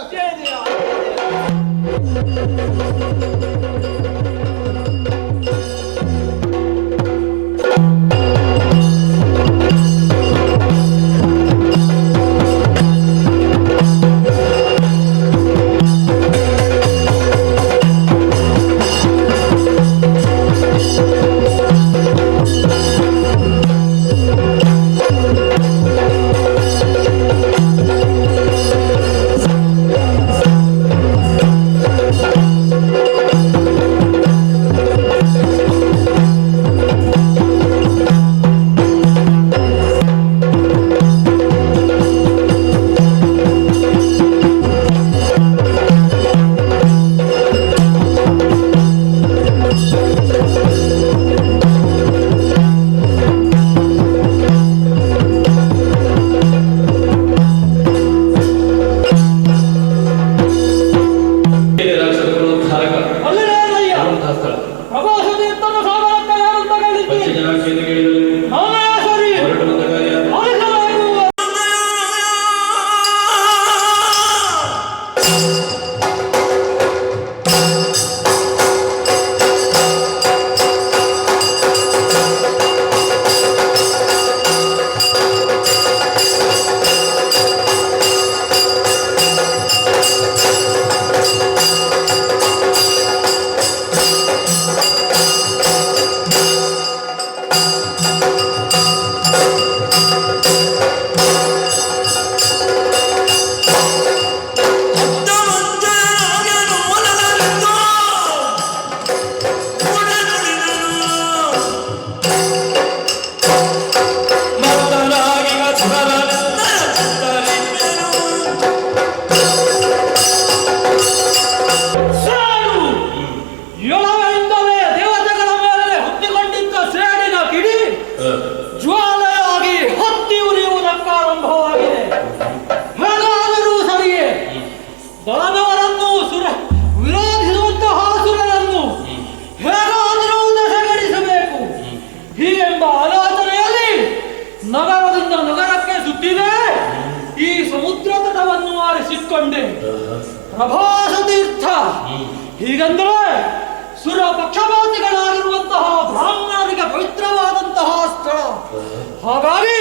ಪ್ರಭಾಸ ತೀರ್ಥ ಹೀಗಂದ್ರೆ ಸುರ ಪಕ್ಷಪಾತಿಗಳಾಗಿರುವಂತಹ ಬ್ರಾಹ್ಮಣರಿಗೆ ಪವಿತ್ರವಾದಂತಹ ಸ್ಥಳ. ಹಾಗಾಗಿ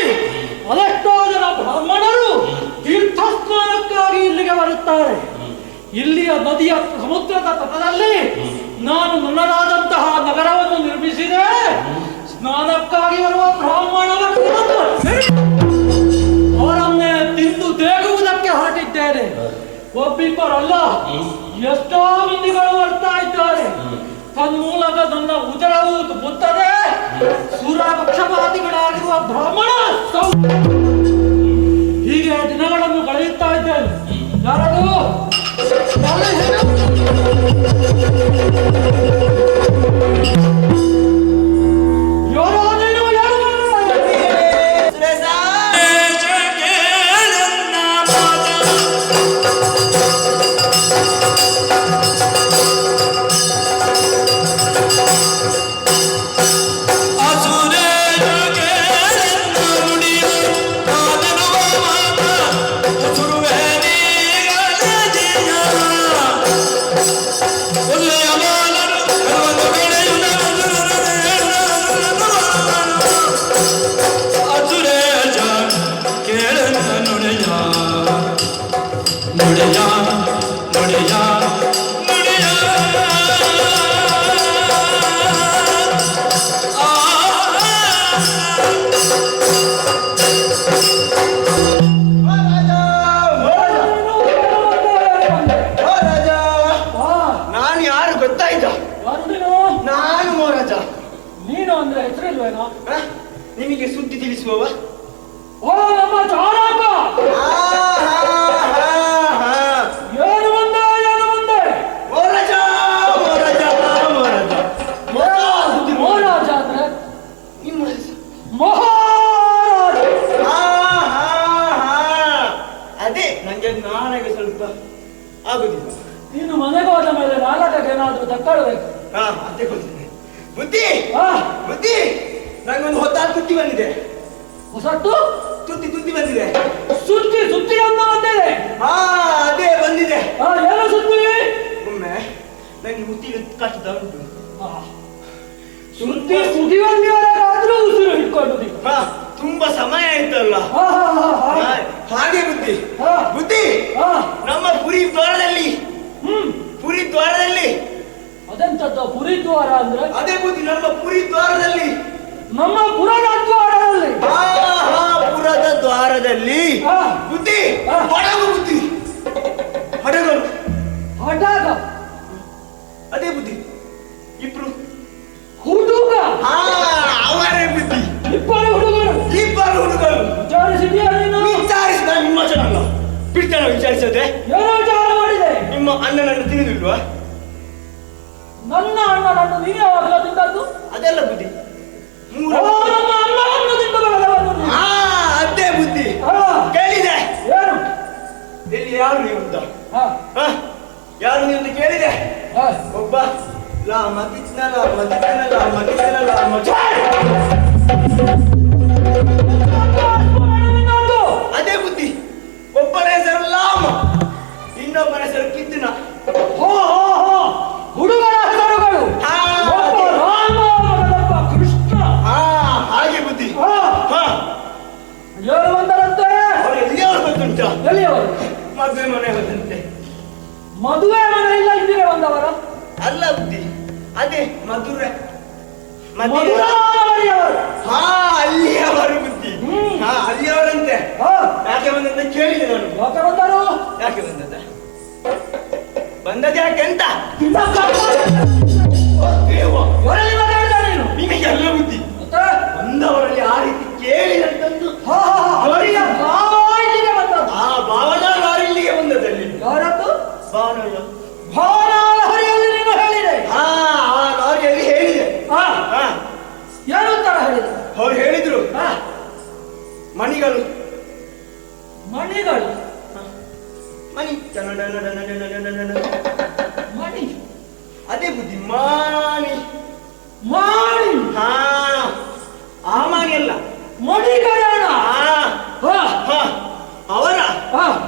ಅದೆಷ್ಟೋ ಜನ ಬ್ರಾಹ್ಮಣರು ತೀರ್ಥ ಸ್ನಾನಕ್ಕಾಗಿ ಇಲ್ಲಿಗೆ ಬರುತ್ತಾರೆ. ಇಲ್ಲಿಯ ನದಿಯ ಸಮುದ್ರದ ತಟದಲ್ಲಿ ನಾನು ನನ್ನದಾದಂತಹ ನಗರವನ್ನು ನಿರ್ಮಿಸಿದೆ. ಸ್ನಾನಕ್ಕಾಗಿ ಬರುವ ಬ್ರಾಹ್ಮಣ ಅವರನ್ನೇ ತಿಂದು ತೇಗುವುದಕ್ಕೆ ಹೊರಟಿದ್ದೇನೆ. ಒಬ್ಬಿಬ್ಬರಲ್ಲ, ಎಷ್ಟೋ ಮಂದಿಗಳು ಬರ್ತಾ ಇದ್ದಾರೆ. ತನ್ಮೂಲಕ ನನ್ನ ಉದರವು ಮುತ್ತದೆ. ಸುರ ಪಕ್ಷಪಾತಿಗಳಾಗಿರುವ ಬ್ರಾಹ್ಮಣ ಹೀಗೆ ದಿನಗಳನ್ನು ಕಳೆಯುತ್ತಾ ಇದ್ದೇನೆ. ಯಾರದು ನಿಮಗೆ ಸುದ್ದಿ ತಿಳಿಸುವವ? ಓ ನಮ್ಮ ಚಾಲಕ ಏನು ಬಂದೆ ಏನು ಬಂದೆ? ಮಹಾರಾಜ ಮಹಾರಾಜ ಮಹಾರಾಜ ಮಹಾರಾಜ ಅಂದ್ರೆ ನಿಮ್ಮ ಹೆಸರು ಮಹಾರಾಜ. ಅದೇ ನಂಗೆ ನಾಳೆಗೆ ಸ್ವಲ್ಪ ಆಗುದಿಲ್ಲ. ನೀನು ಮನೆಗೆ ಹೋದ ಮೇಲೆ ನಾಲ್ಕಕ್ಕೆ ಏನಾದ್ರೂ ತಕ್ಕೊಳ್ಬೇಕು. ಅದೇ ಗೊತ್ತಿದೆ. ಬುದ್ಧಿ ಬುದ್ಧಿ, ನಂಗೊಂದು ಹೊತ್ತಾರು ತುತ್ತಿ ಬಂದಿದೆ. ಹೊಸತ್ತು ತುತ್ತಿ ಬಂದಿದೆ. ಸುತ್ತಿ ಅಂತ ಬಂದಿದೆ. ಅದೇ ಬಂದಿದೆ. ಏನು ಸುತ್ತಿ? ಒಮ್ಮೆ ನಂಗೆ ಮುತ್ತಿ ಕಷ್ಟದ ಉಂಟು. ಸುತ್ತಿ ಸುಗಿವಲ್ಲಿವರೆಗಾದ್ರೂ ಉಸಿರು ಹಿಡ್ಕೊಂಡು ತುಂಬಾ ಸಮಯ ಆಯ್ತಲ್ಲ. ಹಾಗೆ ಬುದ್ಧಿ ಬುದ್ಧಿ, ನಮ್ಮ ಪುರಿ ದ್ವಾರದಲ್ಲಿ ಅದೆಂತದ್ದು ಪುರಿ ದ್ವಾರ ಅಂದ್ರೆ? ಅದೇ ಬುದ್ಧಿ, ನಮ್ಮ ಪುರಿ ದ್ವಾರದಲ್ಲಿ, ನಮ್ಮ ಪುರದ ದ್ವಾರದಲ್ಲಿ. ಪುರದ ದ್ವಾರದಲ್ಲಿ ಬುದ್ಧಿ, ಹಡಗು ಬುದ್ಧಿ, ಹಡಗರು. ಹಡಗ? ಅದೇ ಬುದ್ಧಿ, ಇಬ್ರು ಹುಡುಗ. ಅವರೇ ಬುದ್ಧಿ, ಇಬ್ಬರು ಹುಡುಗರು. ವಿಚಾರಿಸಿದ್ಯಾ ನೀನು? ವಿಚಾರಿಸಿದ ನಿಮ್ಮ ಜನಲ್ಲ ಬಿಡ್ತಾನ. ವಿಚಾರಿಸದೆ ಏನೋ ವಿಚಾರ ಮಾಡಿದೆ? ನಿಮ್ಮ ಅಣ್ಣನನ್ನು ತಿಳಿದಿಲ್ವಾ? ನನ್ನ ಅಣ್ಣನನ್ನು ನೀನು ಯಾವಾಗಲೂ ತಿಂದದ್ದು? ಅದೆಲ್ಲ ಬುದ್ಧಿ, ನಮ್ಮ ಅಣ್ಣನನ್ನು ತಿಂದು ಬೆಳೆದವನು ನೀನು. ಅದೇ ಬುದ್ಧಿ. ಕೇಳಿದೆ ಏನು? ಇಲ್ಲಿ ಯಾರು ನೀವು ಅಂತ? ಯಾರು ನೀವು ಅಂತ ಕೇಳಿದೆ. ಒಬ್ಬ ಅದೇ ಬುದ್ಧಿ, ಒಬ್ಬನ ಹೆಸರು ಲಾಮ, ಇನ್ನೊಬ್ಬನ ಹೆಸರು ಕಿತ್ತನ. ಹುಡುಗರ ಹೆಸರುಗಳು ಕೃಷ್ಣ. ಹಾಗೆ ಬುದ್ಧಿ. ಏನು ಬಂದರಂತೆ? ಅವರು ಎಲ್ಲಿಯವರು ಗೊತ್ತುಂಟ? ಎಲ್ಲಿಯವರು? ಮದುವೆ ಮನೆ ಬಂದಂತೆ. ಮದುವೆ ಮನೆ ಇಲ್ಲ ಇಲ್ಲಿಗೆ ಬಂದವರ? ಅಲ್ಲ ಬುದ್ಧಿ, ಅದೇ ಮಧುರೆ ಅಲ್ಲಿಯವರು ಬುದ್ಧಿ. ಅಲ್ಲಿಯವರಂತೆ. ಯಾಕೆ ಬಂದಂತ ಕೇಳಿದೆ ನಾನು. ಯಾಕೆ ಬಂದರು? ಯಾಕೆ ಬಂದದ? ಬಂದದ ಯಾಕೆ ಅಂತ ನಿಮಗೆಲ್ಲ ಬುದ್ಧಿ. ಬಂದವರಲ್ಲಿ ಆ ರೀತಿ ಕೇಳಿದಂತಂದು ಅವರಿಗೆ ಭಾವನೆಗೆ ಬಂದದ್ದು. ಭಾವನ ಲಾರಿಲ್ಲಿಗೆ ಬಂದದಲ್ಲಿ. ಯಾರದ್ದು? ಭಾವನಲ್ಲ, ಭಾವನಾಲಹರಿಯಲ್ಲಿ ನೀನು ಹೇಳಿದೆ. ಆ ಲಾರಿಯಲ್ಲಿ ಹೇಳಿದೆ. ಏನು ತರ ಹೇಳಿದೆ? ಅವ್ರು ಹೇಳಿದ್ರು ಮಣಿಗಳು ಮಣಿಗಳು. ಮಣಿ ಮಣಿ ಅದೇ ಬುದ್ಧಿ, ಮಾಣಿ. ಮಾಣಿ? ಆ ಮಾಣಿ ಅಲ್ಲ, ಮಣಿಗಳೇನ? ಅವರ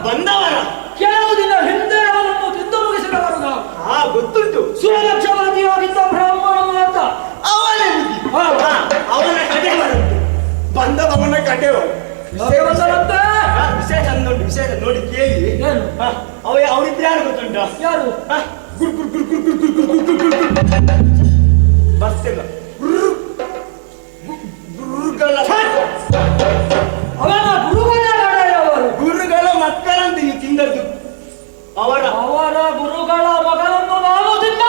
ಬಂದವರ ಕೆಲವು ದಿನ ಹಿಂದೆ ಅವನನ್ನು ಸೇವಕರಂತೆ ವಿಶೇಷ ಅಂದುಂಟು, ವಿಶೇಷ ನೋಡಿ ಕೇಳಿ. ಏನು? ಅವರಿದ್ರೆ ಯಾರು ಗೊತ್ತುಂಟಾ? ಯಾರು? ಗುರ್ ಗುರ್ ಗುರ್ ಗುರ್ ಗುರ್ ಗುರ್ ಗುರ್ ಗುರ್ ಗುರ್ ಗುರ್ ಬರ್ತಿಲ್ಲ. ಗುರುಗಳ ಅವನ ಗುರುಗಳವರು ಗುರುಗಳ ಮಕ್ಕಳಂತ ನೀವು ತಿಂದದ್ದು. ಅವರ ಗುರುಗಳ ಮಗಳನ್ನು ನಾನು ತಿಂದ.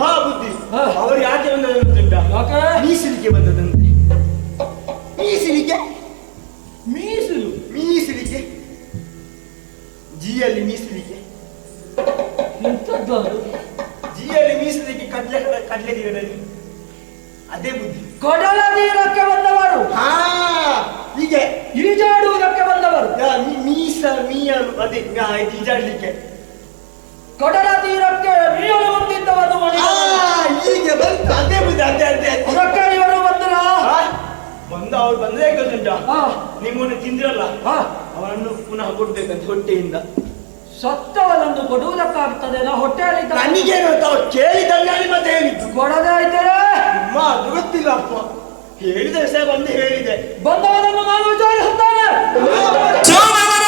ಹಾ ಬುದ್ಧಿ. ಅವರು ಯಾಕೆ ಬಂದದ್ದು ಗೊತ್ತುಂಟಾ? ಯಾಕೆ? ಮೀಸಲಿಗೆ ಬಂದದಂತೆ. ಮೀಸಲಿಗೆ ಮೀಸಲು ಮೀಸಲಿಗೆ ಜಿಯಲ್ಲಿ ಮೀಸಲಿಗೆ ಎಂತದ್ದು ಅದು? ಜಿಯಲ್ಲಿ ಮೀಸಲಿಗೆ ಕಡ್ಲೆ ಗಿಡದಲ್ಲಿ ಅದೇ ಬುದ್ಧಿ. ಕಡಲ ತೀರಕ್ಕೆ ಬಂದವರು, ಹಾ ಹೀಗೆ ಈಜಾಡುವುದಕ್ಕೆ ಬಂದವರು. ಮೀಯಲು ಅದೇ ಈಜಾಡ್ಲಿಕ್ಕೆ ಕಡಲ ತೀರಕ್ಕೆ ಮೀಯಲು ಬಂದಿದ್ದವರು ಹೀಗೆ ಬಂತು. ಅದೇ ಬುದ್ಧಿ, ಅದೇ ಅದೇ ಅದಕ್ಕೆ ಇವರು ಬಂದರ ಬಂದು ಅವ್ರು ಬಂದ್ರೆ ಗೊತ್ತುಂಟಾ? ನಿಮ್ಮನ್ನು ತಿಂದ್ರಲ್ಲ, ಅವನನ್ನು ಪುನಃ ಕೊಡ್ಬೇಕಂತ ಹೊಟ್ಟೆಯಿಂದ. ಸತ್ತವನನ್ನು ಕೊಡುವುದಕ್ಕಾಗ್ತದೆ ನಾ ಹೊಟ್ಟೆಯಲ್ಲಿ ನನಗೇನು ಅವ್ರು ಕೇಳಿದಂಗೆ ಮತ್ತೆ ಹೇಳಿದ್ದು. ಕೊಡದೇ ಇದ್ದರೆ ಅಮ್ಮ ಅದು ಗೊತ್ತಿಲ್ಲ ಅಪ್ಪ, ಹೇಳಿದ ವಿಷಯ ಬಂದು ಹೇಳಿದೆ. ಬಂದವನನ್ನು ನಾನು ವಿಚಾರಿಸುತ್ತೇನೆ. ಸೋಮವಾರ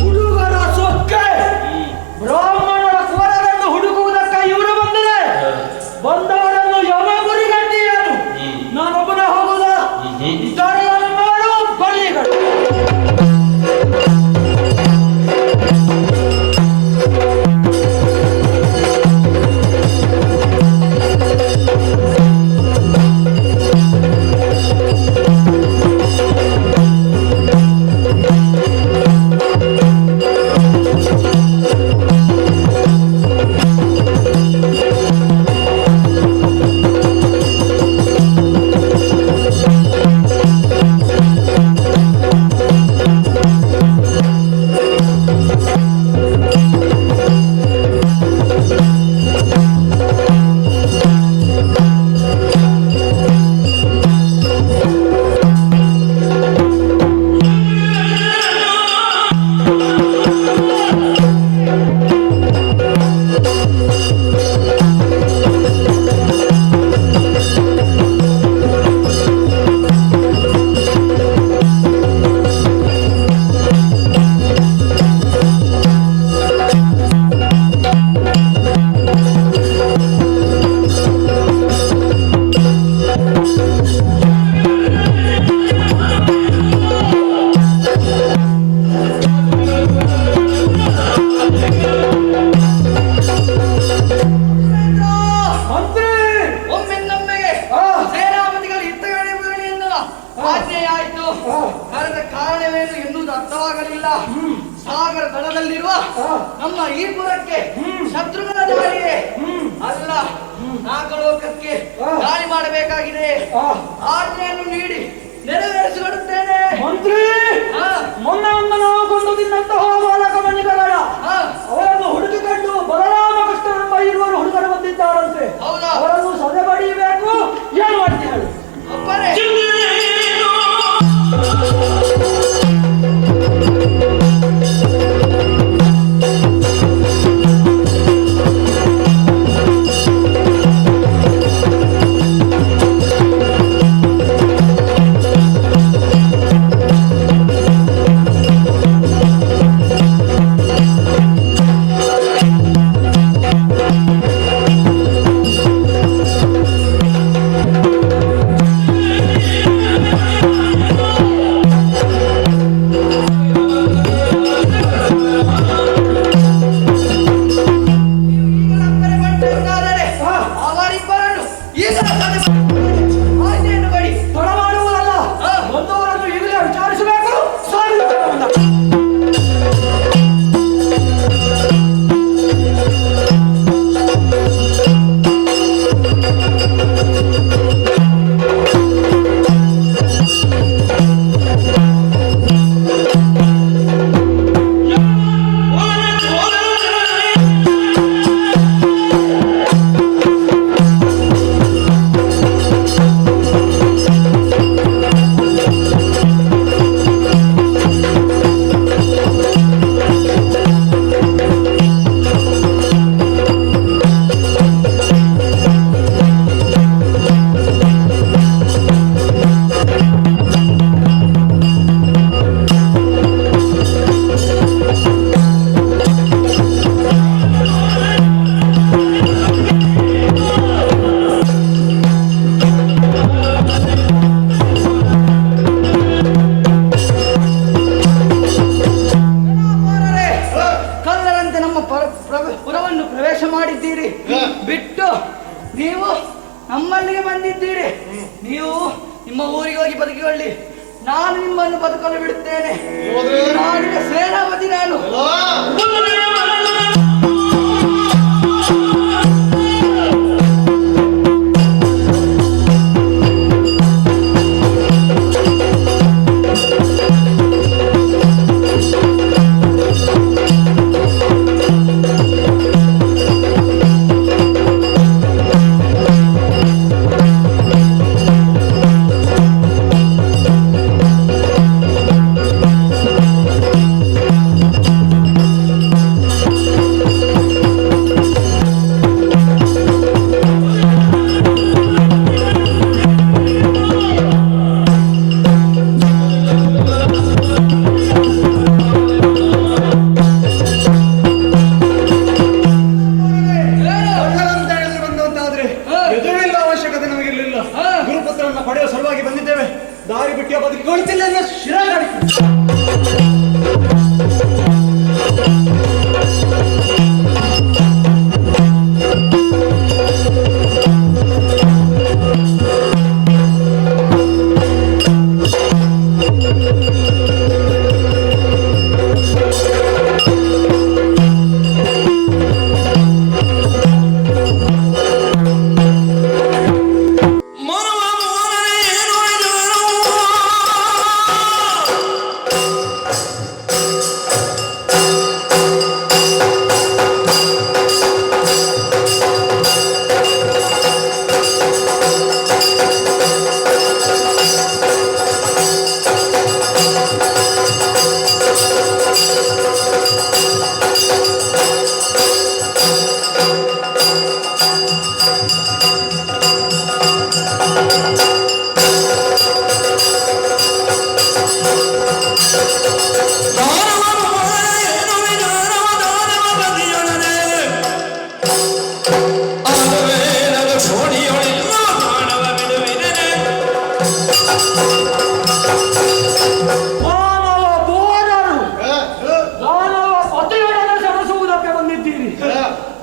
ಹುಡುಗರ ಸೊಕ್ಕೆ ಬ್ರಾಹ್ಮಣರ ಕುವರರನ್ನು ಹುಡುಕುವುದಕ್ಕೆ ಇವರು ಬಂದರೆ ಬಂದವರನ್ನು ಯಮಗುರಿಗಟ್ಟಿಯರು. ನಾನೊಬ್ಬನೇ ಹೋಗುದ ಇತರರನ್ನು ಮಾಡು ಬಲಿಗಳು. ಸಾಗರ ತಳದಲ್ಲಿರುವ ನಮ್ಮ ಈ ಪುರಕ್ಕೆ ಶತ್ರುಗಳ ದಾಳಿಯೇ ಅಲ್ಲ, ನಾಗಲೋಕಕ್ಕೆ ದಾಳಿ ಮಾಡಬೇಕಾಗಿದೆ. ಆಜ್ಞೆಯನ್ನು ನೀಡಿ ನೆರವೇರಿಸಿಕೊಡುತ್ತೇನೆ. ಮಂತ್ರಿ, ಮೊನ್ನೆ ಒಂದು ನಾವು ಕೊಂಡು ತಿನ್ನಂತಹ ಬಾಲಕ ಮಣಿಗಳ ಅವರನ್ನು ಹುಡುಕಿಕೊಂಡು ಬಲರಾಮಕೃಷ್ಣನೆಂಬ ಇರುವರು ಹುಡುಗರು ಬಂದಿದ್ದಾರಂತೆ. ಹೌದಾ? ಅವರನ್ನು ಸದೆ ಬಡಿಯಬೇಕು. ಏನು ಮಾಡ್ತೀವಿ? ಅಪ್ಪರೇ, ಅವರಿಬ್ಬರನ್ನು ಈಗ ಆಜ್ಞೆಯನ್ನು ಕೊಡಿ. ಬಂದಿದ್ದೀರಿ. ನೀವು ನಿಮ್ಮ ಊರಿಗೆ ಹೋಗಿ ಬದುಕಿಕೊಳ್ಳಿ, ನಾನು ನಿಮ್ಮನ್ನು ಬದುಕಲು ಬಿಡುತ್ತೇನೆ. ನಾಡಿನ ಸೇನಾಪತಿ ನಾನು. ಪಡೆಯುವ ಸಲುವಾಗಿ ಬಂದಿದ್ದೇವೆ. ದಾರಿ ಬಿಟ್ಟು ಬದುಕಿಕೊಳ್ಳುತ್ತಿಲ್ಲ ಶಿರಾಗಾಡಿ.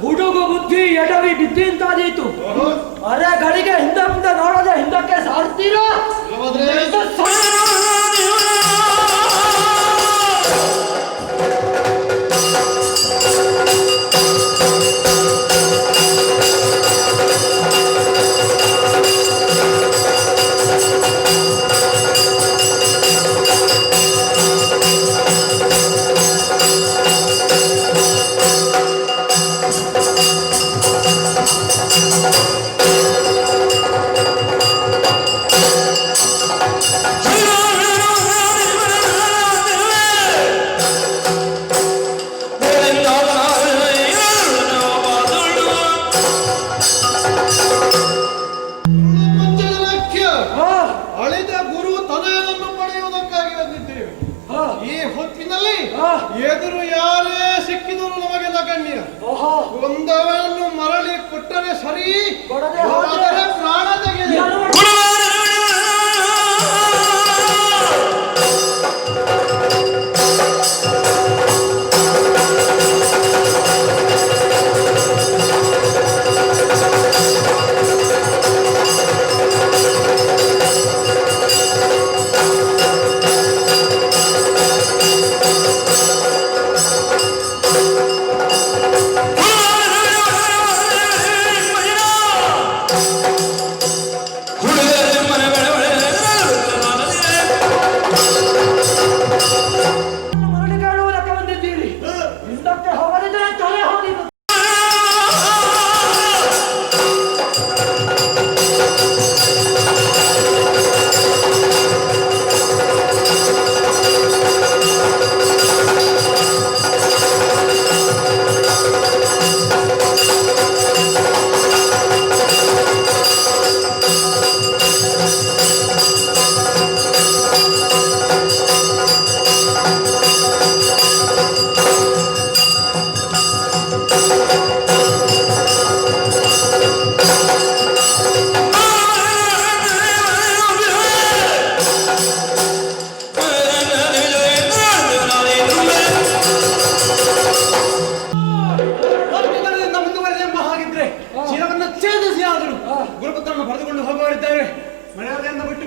ಹುಡುಗ ಬುದ್ಧಿ ಎಡವಿ ಬಿದ್ದಿಂತಾದೀತು. ಅರೆ ಗಳಿಗೆ ಹಿಂದೆ ಮುಂದೆ ನೋಡದೆ ಹಿಂದಕ್ಕೆ ಸಾರ್ತೀರಾ? ಎದುರು ಯಾರೇ ಸಿಕ್ಕಿದರೂ ನಮಗೆ ನಗಣ್ಯ. ಕೊಂದವನನ್ನು ಮರಳಿ ಕೊಟ್ಟರೆ ಸರಿ, ಪ್ರಾಣ ತೆಗೆದು Who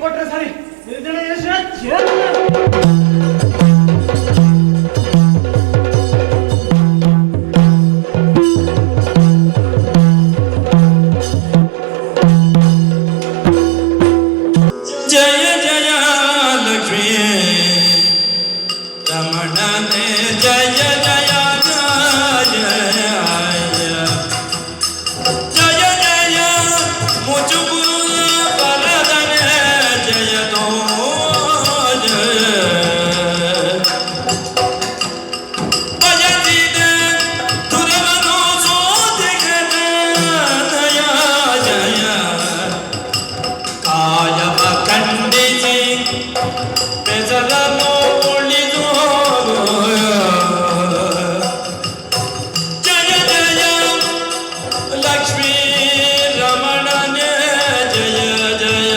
ಬಿಟ್ಟುಕೊಟ್ರೆ ಸರಿ. ಜಯ ಜಯ ಲಕ್ಷ್ಮೀ ರಮಣನೆ ಜಯ ಜಯ ಜಯ ಜಯ ಜಯ ಮುಜುಗು ಬರದನೆ ಜಯ ತೋ ಜಯ ಭಜತಿದೆ ದುರವನು ಸೋತಿಗೆ ಜಯ ಜಯ ಕಾಯವ ಖಂಡಿಸಿ ಬೆಸರನ್ನು ಉಳಿದು ಜಯ ಜಯ ಲಕ್ಷ್ಮೀ ರಮಣನೆ ಜಯ ಜಯ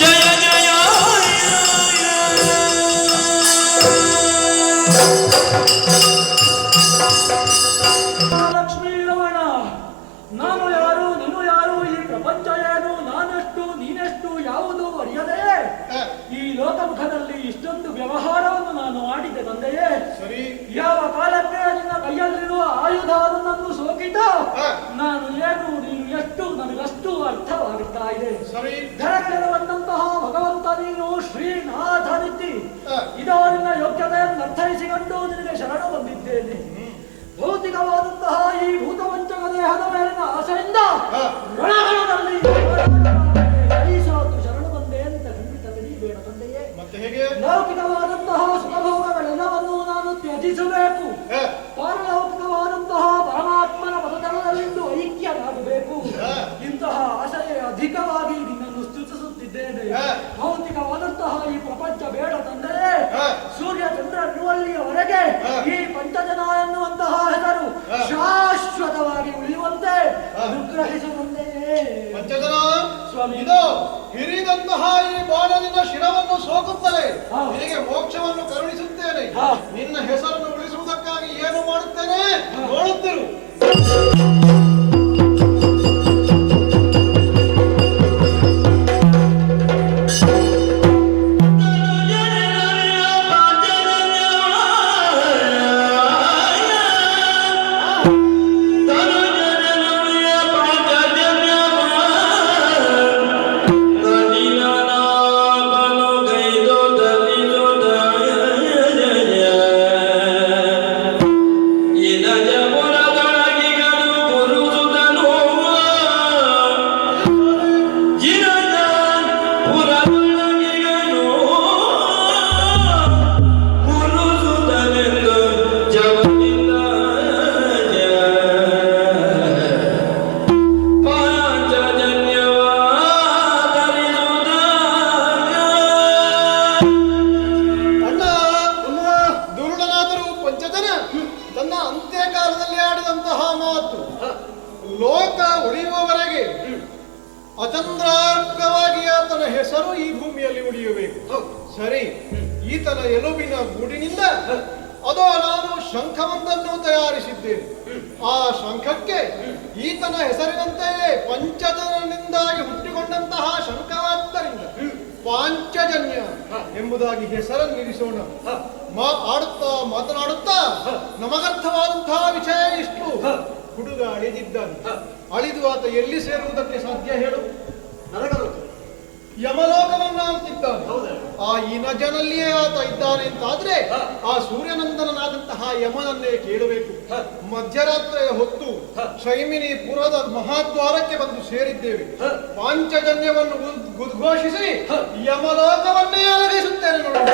ಜಯ ಜಯ ಜಯ ಲಕ್ಷ್ಮೀ ರಮಣ, ನಾನು ಯಾರು, ನೀನು ಯಾರು, ಈ ಪ್ರಪಂಚ ಏನು, ನಾನೆಷ್ಟು ನೀನೆಷ್ಟು ಯಾವುದು ಅರಿಯದೆ ಈ ಲೋಕಮುಖದಲ್ಲಿ ಇಷ್ಟೊಂದು ವ್ಯವಹಾರವನ್ನು ನಾನು ಮಾಡಿದ್ದೆ ತಂದೆಯೇ. ಸರಿ. ಯಾವ ಕಾಲಕ್ಕೆ ನಿನ್ನ ಕೈಯಲ್ಲಿರುವ ಆಯುಧ ನನ್ನನ್ನು ಸೋಕಿತ, ನಾನು ಏನು ನೀನು ಎಷ್ಟು ನನಗಷ್ಟು ಅರ್ಥವಾಗುತ್ತಾ ಇದೆ. ಸರಿ. ಧರೆಗೆ ಬಂದಂತಹ ಭಗವಂತ ನೀನು ಶ್ರೀನಾಥನಿದ್ದಿ. ಇದೋ ನಿನ್ನ ಯೋಗ್ಯತೆಯನ್ನು ಅರ್ಥೈಸಿಕೊಂಡು ನಿನಗೆ ಶರಣ ಬಂದಿದ್ದೇನೆ. ಭೌತಿಕವಾದಂತಹ ಈ ಭೂತವಂಚಕ ದೇಹದ ಮೇಲಿನ ಆಸೆಯಿಂದ ರಣಹಣದಲ್ಲಿ ಐಸಾತು ಶರಣ ಬಂದೆ ಅಂತ ಖಂಡಿತ ತಿಳಿಯಬೇಡ ತಂದೆಯೇ. ಮತ್ತೆ ಹೇಗೆ? ಲೌಕಿಕವಾದಂತಹ ಸುಖಭೋಗಗಳೆಲ್ಲವನ್ನು ನಾನು ತ್ಯಜಿಸಬೇಕು. ಪಾರಲೌಕಿಕವಾದಂತಹ ಪರಮಾತ್ಮನ ಪದತಲದಲ್ಲಿಂದು ಐಕ್ಯನಾಗಬೇಕು. ಇಂತಹ ಆಸೆ ಅಧಿಕವಾಗಿ ನಿನ್ನನ್ನು ಸ್ತುತಿಸುತ್ತಿದ್ದೇನೆ. ಭೌತಿಕವಾದಂತಹ ಈ ಪ್ರಪಂಚ ಬೇಡ ತಂದೆಯೇ. ಸೂರ್ಯ ಚಂದ್ರ ಇರುವಲ್ಲಿಯವರೆಗೆ ಈ ಪಂಚಜನ ಎನ್ನುವಂತಹ ಹೆಸರು ಶಾಶ್ವತವಾಗಿ ಉಳಿಯುವಂತೆ ಅನುಗ್ರಹಿಸುವಂತೆಯೇ. ಪಂಚಜನ ಸ್ವಾಮಿ. ಇದು ಹಿರಿದಂತಹ ಈ ಬಾಣದಿಂದ ಶಿರವನ್ನು ಸೋಕುತ್ತದೆ. ನಿನಗೆ ಮೋಕ್ಷವನ್ನು ಕರುಣಿಸುತ್ತೇನೆ. ನಿನ್ನ ಹೆಸರನ್ನು ಉಳಿಸುವುದಕ್ಕಾಗಿ ಏನು ಮಾಡುತ್ತೇನೆ ನೋಡುತ್ತಿರು. ಲೋಕ ಉಳಿಯುವವರೆಗೆ ಅಚಂದ್ರಾರ್ಕವಾಗಿ ಆತನ ಹೆಸರು ಈ ಭೂಮಿಯಲ್ಲಿ ಉಳಿಯಬೇಕು. ಸರಿ, ಈತನ ಎಲುಬಿನ ಗೂಡಿನಿಂದ ಅದೋ ನಾನು ಶಂಖವೊಂದನ್ನು ತಯಾರಿಸಿದ್ದೇನೆ. ಆ ಶಂಖಕ್ಕೆ ಈತನ ಹೆಸರಿನಂತೆಯೇ ಪಂಚಜನಿಂದಾಗಿ ಹುಟ್ಟಿಕೊಂಡಂತಹ ಶಂಖವಾದ್ದರಿಂದ ಪಾಂಚಜನ್ಯ ಎಂಬುದಾಗಿ ಹೆಸರನ್ನಿರಿಸೋಣ. ಮಾತನಾಡುತ್ತಾ ನಮಗರ್ಥವಾದಂತಹ ವಿಷಯ ಇಷ್ಟು. ಹುಡುಗ ಅಳಿದಿದ್ದಾನೆ. ಅಳಿದು ಆತ ಎಲ್ಲಿ ಸೇರುವುದಕ್ಕೆ ಸಾಧ್ಯ ಹೇಳು? ನರಕಲೋಕ, ಯಮಲೋಕವನ್ನ ಅಂತಿದ್ದಾನೆ. ಆ ಇನಜನಲ್ಲಿಯೇ ಆತ ಇದ್ದಾನೆ ಅಂತಾದ್ರೆ ಆ ಸೂರ್ಯನಂದನನಾದಂತಹ ಯಮನನ್ನೇ ಕೇಳಬೇಕು. ಮಧ್ಯರಾತ್ರಿಯ ಹೊತ್ತು ಶೈಮಿನಿ ಪುರದ ಮಹಾದ್ವಾರಕ್ಕೆ ಬಂದು ಸೇರಿದ್ದೇವೆ. ಪಾಂಚಜನ್ಯವನ್ನು ಉದ್ಘೋಷಿಸಿ ಯಮಲೋಕವನ್ನೇ ಅಲಗಿಸುತ್ತೇನೆ ನೋಡಿ.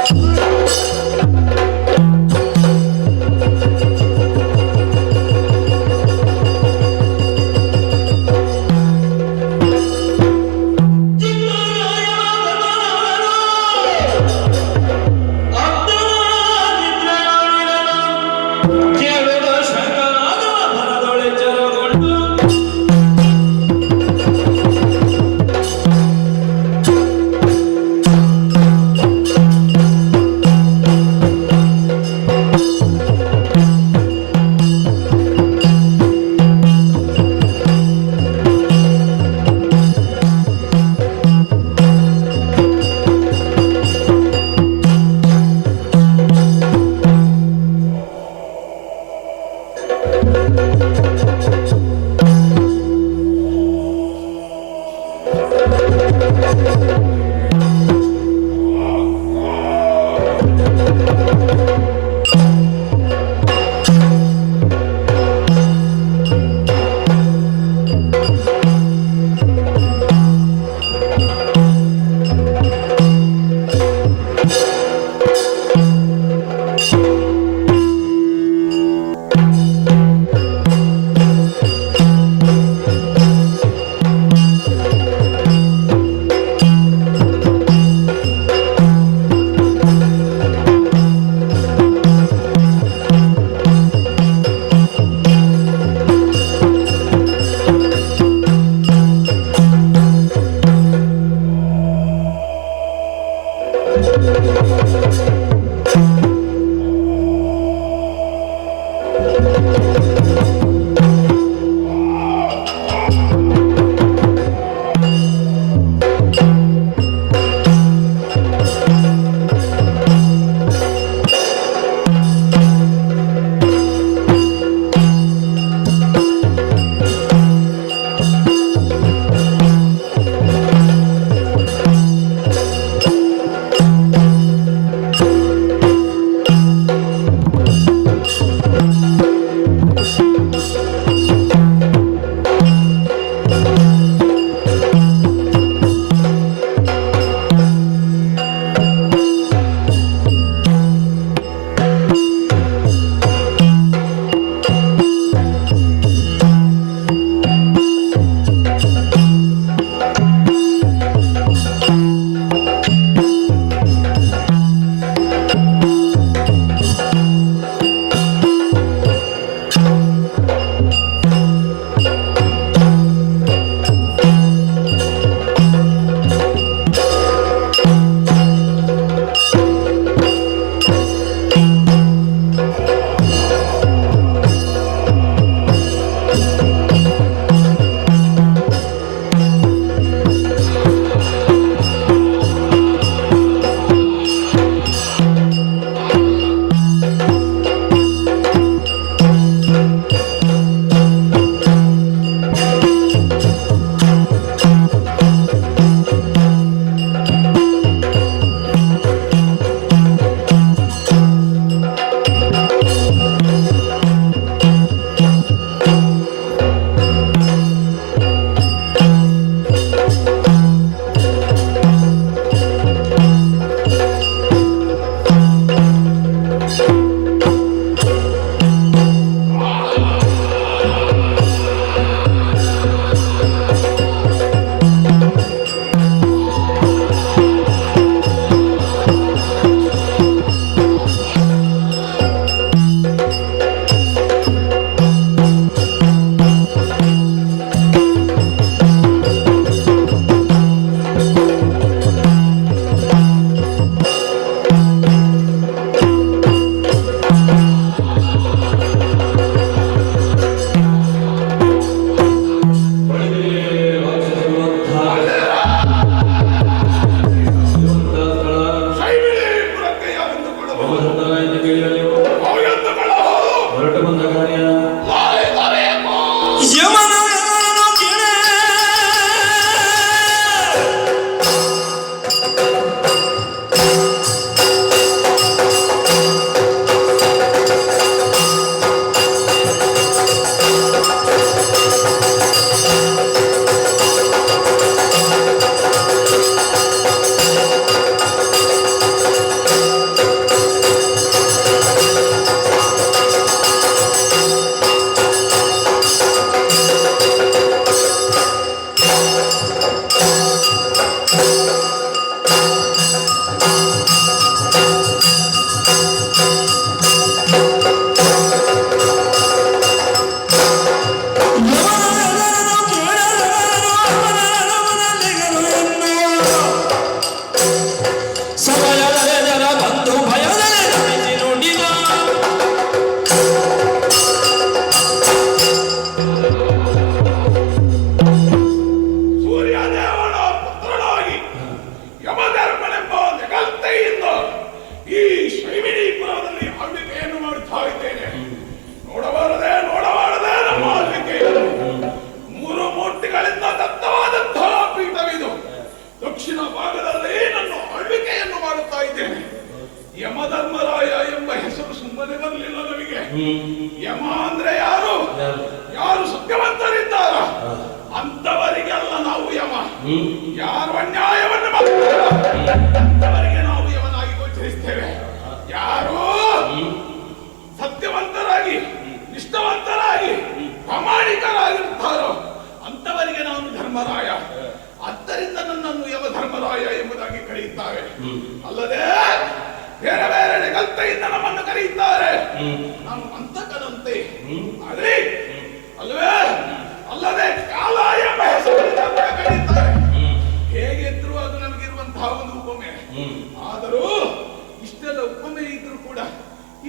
ಯಮಧರ್ಮ ಯಮ ಅಂದ್ರೆ ಯಾರು? ಯಾರು ಸತ್ಯವಂತರಿದ್ದಾರ ಅಂತವರಿಗೆಲ್ಲ ನಾವು ಯಮ. ಯಾರು ಅನ್ಯಾಯವನ್ನು ಮಾಡ್ತಾರೋ ಅಂತವರಿಗೆ ನಾವು ಯಮನಾಗಿ ಗೋಚರಿಸ್ತೇವೆ. ಯಾರು ಸತ್ಯವಂತರಾಗಿ ನಿಷ್ಠವಂತರಾಗಿ ಪ್ರಾಮಾಣಿಕರಾಗಿರ್ತಾರೋ ಅಂತವರಿಗೆ ನಾನು ಧರ್ಮರಾಯ. ಆದ್ದರಿಂದ ನನ್ನನ್ನು ಯಮ ಧರ್ಮರಾಯ ಎಂಬುದಾಗಿ ಕರೆಯುತ್ತಾರೆ. ಅಲ್ಲದೆ ಬೇರೆ ಬೇರೆ ಗಲ್ತೆಯಿಂದ ನಮ್ಮನ್ನು ಕರೆಯುತ್ತಾರೆ. ನಾನು ಅಂತಕನಂತೆ ಅದೇ ಅಲ್ವೇ ಅಲ್ಲದೆ ಕಾಲ ಎಂಬ ಹೆಸರಿನಿಂದ ಕರೆಯುತ್ತಾರೆ. ಹೇಗಿದ್ರು ಅದು ನಮಗಿರುವಂತಹ ಒಂದು ಉಪಮೆ. ಆದರೂ ಇಷ್ಟೆಲ್ಲ ಉಪಮೆ ಇದ್ರೂ ಕೂಡ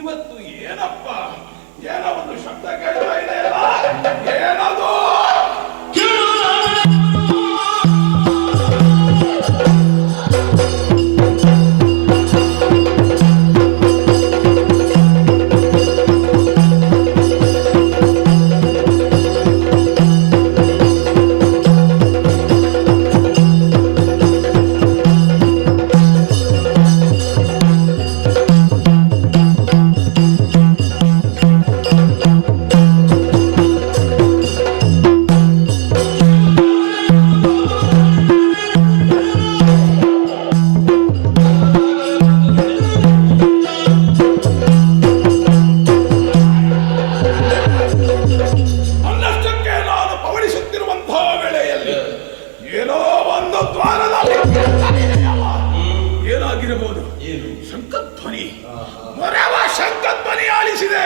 ಇವತ್ತು ಏನಪ್ಪ ಏನೋ ಒಂದು ಶಬ್ದ ಕೇಳ್ತಾ ಇದೆಯಲ್ಲ, ಏನದು? ಏನಾಗಿರಬಹುದು? ಶಂಖಧ್ವನಿ, ಮೊರೆವ ಶಂಖಧ್ವನಿ ಆಲಿಸಿದೆ.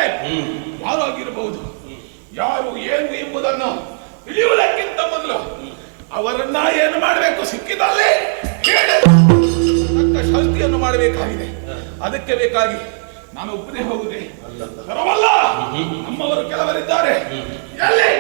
ಯಾರಾಗಿರಬಹುದು? ಯಾರು ಏನು ಎಂಬುದನ್ನು ತಿಳಿಯುವುದಕ್ಕಿಂತ ಮೊದಲು ಅವರನ್ನ ಏನು ಮಾಡಬೇಕು? ಸಿಕ್ಕಿದಲ್ಲಿ ತಕ್ಕ ಶಾಸ್ತಿಯನ್ನು ಮಾಡಬೇಕಾಗಿದೆ. ಅದಕ್ಕೆ ಬೇಕಾಗಿ ನಾನು ಒಬ್ಬನೇ ಹೋಗುದೇ ಬರವಲ್ಲ. ನಮ್ಮವರು ಕೆಲವರಿದ್ದಾರೆ. ಎಲ್ಲಿ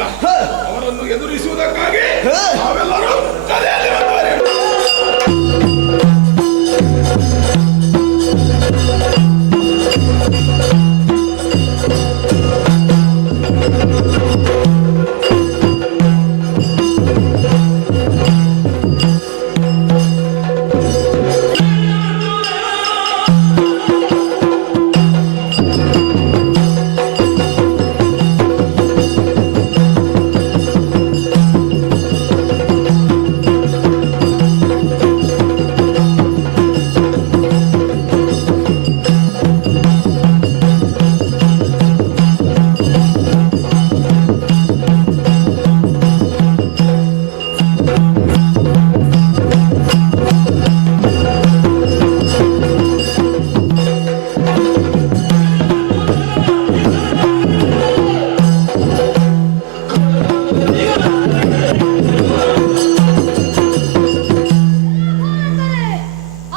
ಮಾತ್ರವಲ್ಲ, ಅವರನ್ನು ಎದುರಿಸುವುದಕ್ಕಾಗಿ ನಾವೆಲ್ಲರೂ ಕಲೆಯಲ್ಲಿ ಮುಂದುವರಿಯೋಣ.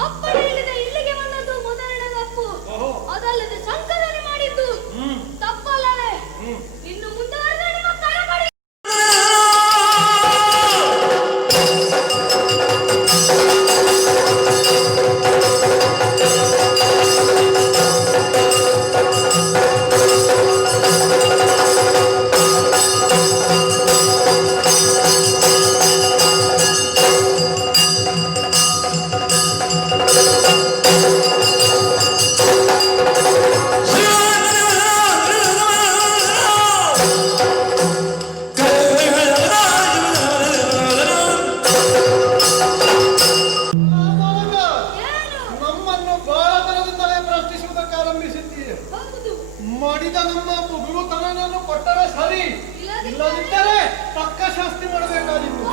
ಅಪ್ಪಣೆ ಇಲ್ಲದೆ ಇಲ್ಲಿಗೆ ಬಂದದ್ದು ಮೊದಲನೇ ತಪ್ಪು. ಅದಲ್ಲದೆ ಸಂಕಲನೆ ಮಾಡಿದ್ದು ತಪ್ಪಲ್ಲವೇ? ಇನ್ನು ಮುಂದುವರೆದ ನಿಮ್ಮ ತಳಮಡಿ ನಮ್ಮನ್ನು ಬಾಳತನದಿಂದಲೇ ಪ್ರಶ್ನಿಸುವುದಕ್ಕೆ ಆರಂಭಿಸಿದ್ದೀಯ. ಹೌದು. ಮಡಿದ ನಮ್ಮ ಗುರುತನನನ್ನು ಕೊಟ್ಟರೆ ಸರಿ, ಇಲ್ಲದಿದ್ದರೆ ತಕ್ಕ ಶಾಸ್ತಿ ಮಾಡಬೇಕಾಗಿತ್ತು.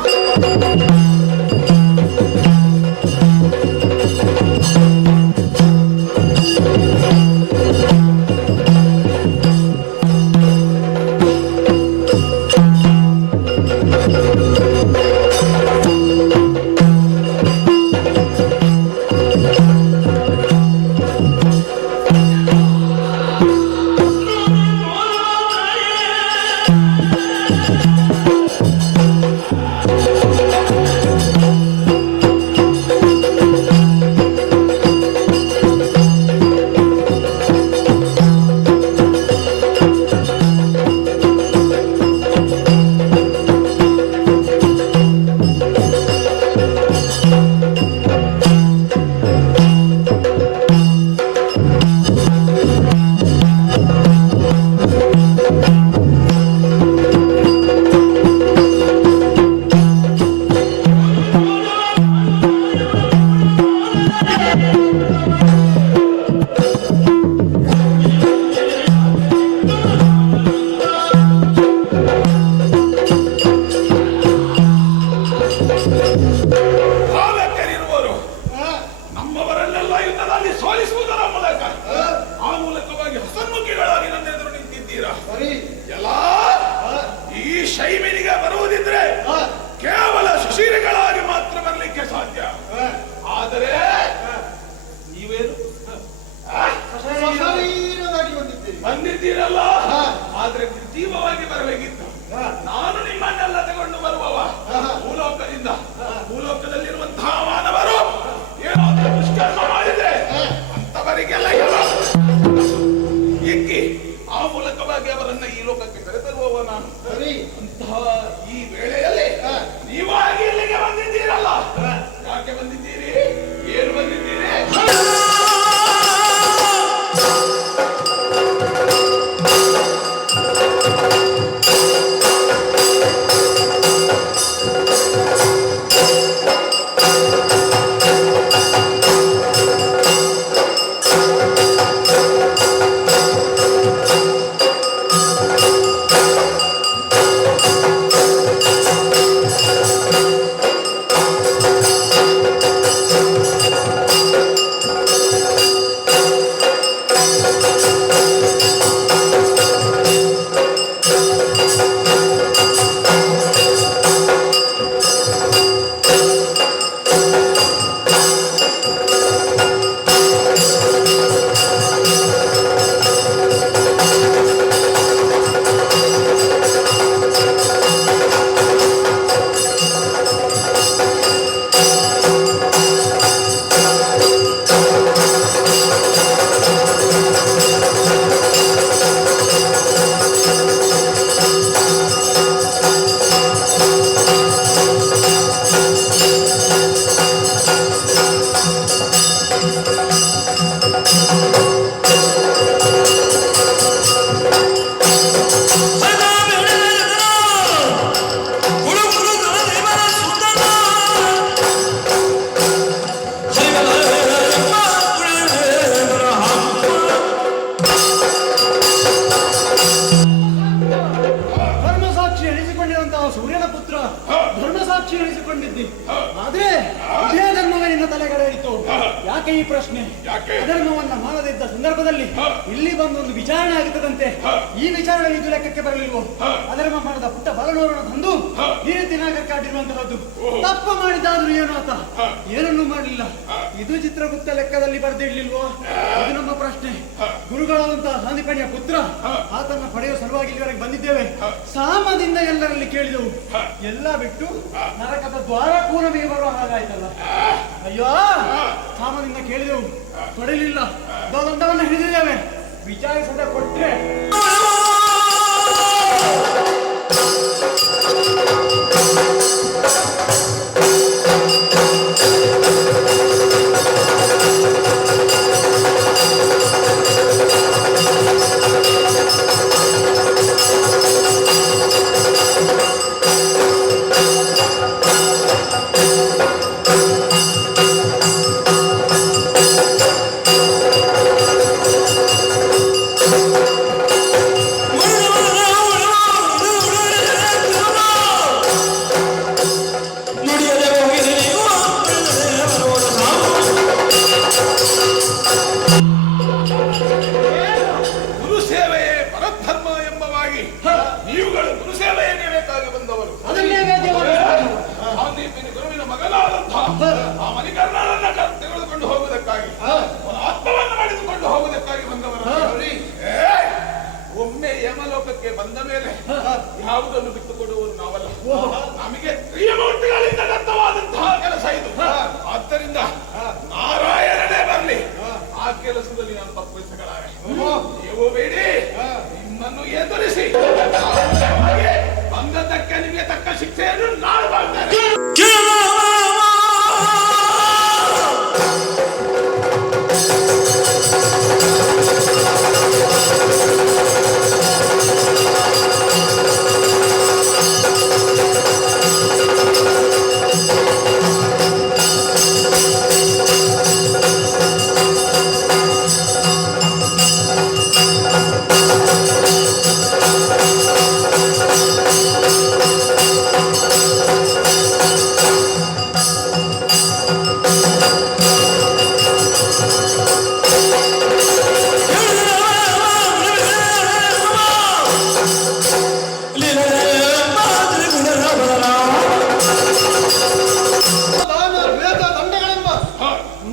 ಯಾಕೆ ಈ ಪ್ರಶ್ನೆ? ಯಾಕೆ? ಅಧರ್ಮವನ್ನ ಮಾಡದಿದ್ದ ಸಂದರ್ಭದಲ್ಲಿ ಇಲ್ಲಿ ಬಂದು ಒಂದು ವಿಚಾರಣೆ ಆಗುತ್ತದಂತೆ. ಈ ವಿಚಾರಣೆ ಇದು ಲೆಕ್ಕಕ್ಕೆ ಬರಲಿಲ್ವೋ? ಅಧರ್ಮ ಮಾಡದ ಪುಟ್ಟ ಬಲನೋರಣ ತಂದು ಈ ರೀತಿ ನಾಗಕ್ಕಾಡಿರುವಂತಹದ್ದು. ತಪ್ಪು ಮಾಡಿದಾದ್ರೂ ಏನು ಆತ ಏನನ್ನೂ ಮಾಡಲಿಲ್ಲ. ಇದು ಚಿತ್ರಗುಪ್ತ ಲೆಕ್ಕದಲ್ಲಿ ಬರೆದಿಡ್ಲಿಲ್ವೋ? ಇದು ನಮ್ಮ ಪ್ರಶ್ನೆ. ಗುರುಗಳಾದಂತಹ ಸಾಂದೀಪನಿಯ ಪುತ್ರ, ಆತನ ಪಡೆಯುವ ಸಲುವಾಗಿ ಇಲ್ಲಿವರೆಗೆ ಬಂದಿದ್ದೇವೆ. ಸಾಮದಿಂದ ಎಲ್ಲರಲ್ಲಿ ಕೇಳಿದೆವು. ಎಲ್ಲ ಬಿಟ್ಟು ನರಕದ ದ್ವಾರಕ್ಕೂ ನಮಗೆ ಬರುವ ಹಾಗಾಯ್ತಲ್ಲ. ಅಯ್ಯೋ, ಸಾಮದಿಂದ ಕೇಳಿದೆವು, ಕೊಡಲಿಲ್ಲ. ದಂಡವನ್ನು ಹಿಡಿದಿದ್ದೇವೆ. ವಿಚಾರಿಸದೆ ಕೊಟ್ರೆ ಗುರುಸೇವೆಯೇ ಪರಧರ್ಮ ಎಂಬವಾಗಿ ನೀವುಗಳು ಗುರುಸೇವೆಯನ್ನೇ ಬೇಕಾಗಿ ಬಂದವರು. ಅದನ್ನೇ ವೇದ್ಯ ಸಾಂದೀಪನಿ ಗುರುವಿನ ಮಗನಾದಂತಹ ಆ ಮಣಿಕರ್ಣನನ್ನ ತೆಗೆದುಕೊಂಡು ಹೋಗುವುದಕ್ಕಾಗಿ, ಆತ್ಮವನ್ನು ಮಾಡಿದುಕೊಂಡು ಹೋಗುವುದಕ್ಕಾಗಿ ಬಂದವರು. ಒಮ್ಮೆ ಯಮಲೋಕಕ್ಕೆ ಬಂದ ಮೇಲೆ ಯಾವುದನ್ನು ಬಿಟ್ಟುಕೊಡುವುದು ನಾವಲ್ಲ. ನಮಗೆ ತ್ರಿಯಮೂರ್ತಿಗಳಿಂದ ದತ್ತವಾದಂತಹ ಕೆಲಸ ಇದು. ಆದ್ದರಿಂದ ನಾರಾಯಣನೇ ಬರಲಿ, ಆ ಕೆಲಸದಲ್ಲಿ ನಾನು ತಪ್ಪಿಸಗಳಾರೆ. ನೀವು ಬೇಡಿ, ನಿಮ್ಮನ್ನು ಎದುರಿಸಿ ಬಂದದ್ದಕ್ಕೆ ನಿಮಗೆ ತಕ್ಕ ಶಿಕ್ಷೆಯನ್ನು ನಾನು ಮಾಡ್ತೇನೆ. ದಾನ, ವೇದ, ದಂಡಗಳೆಂಬ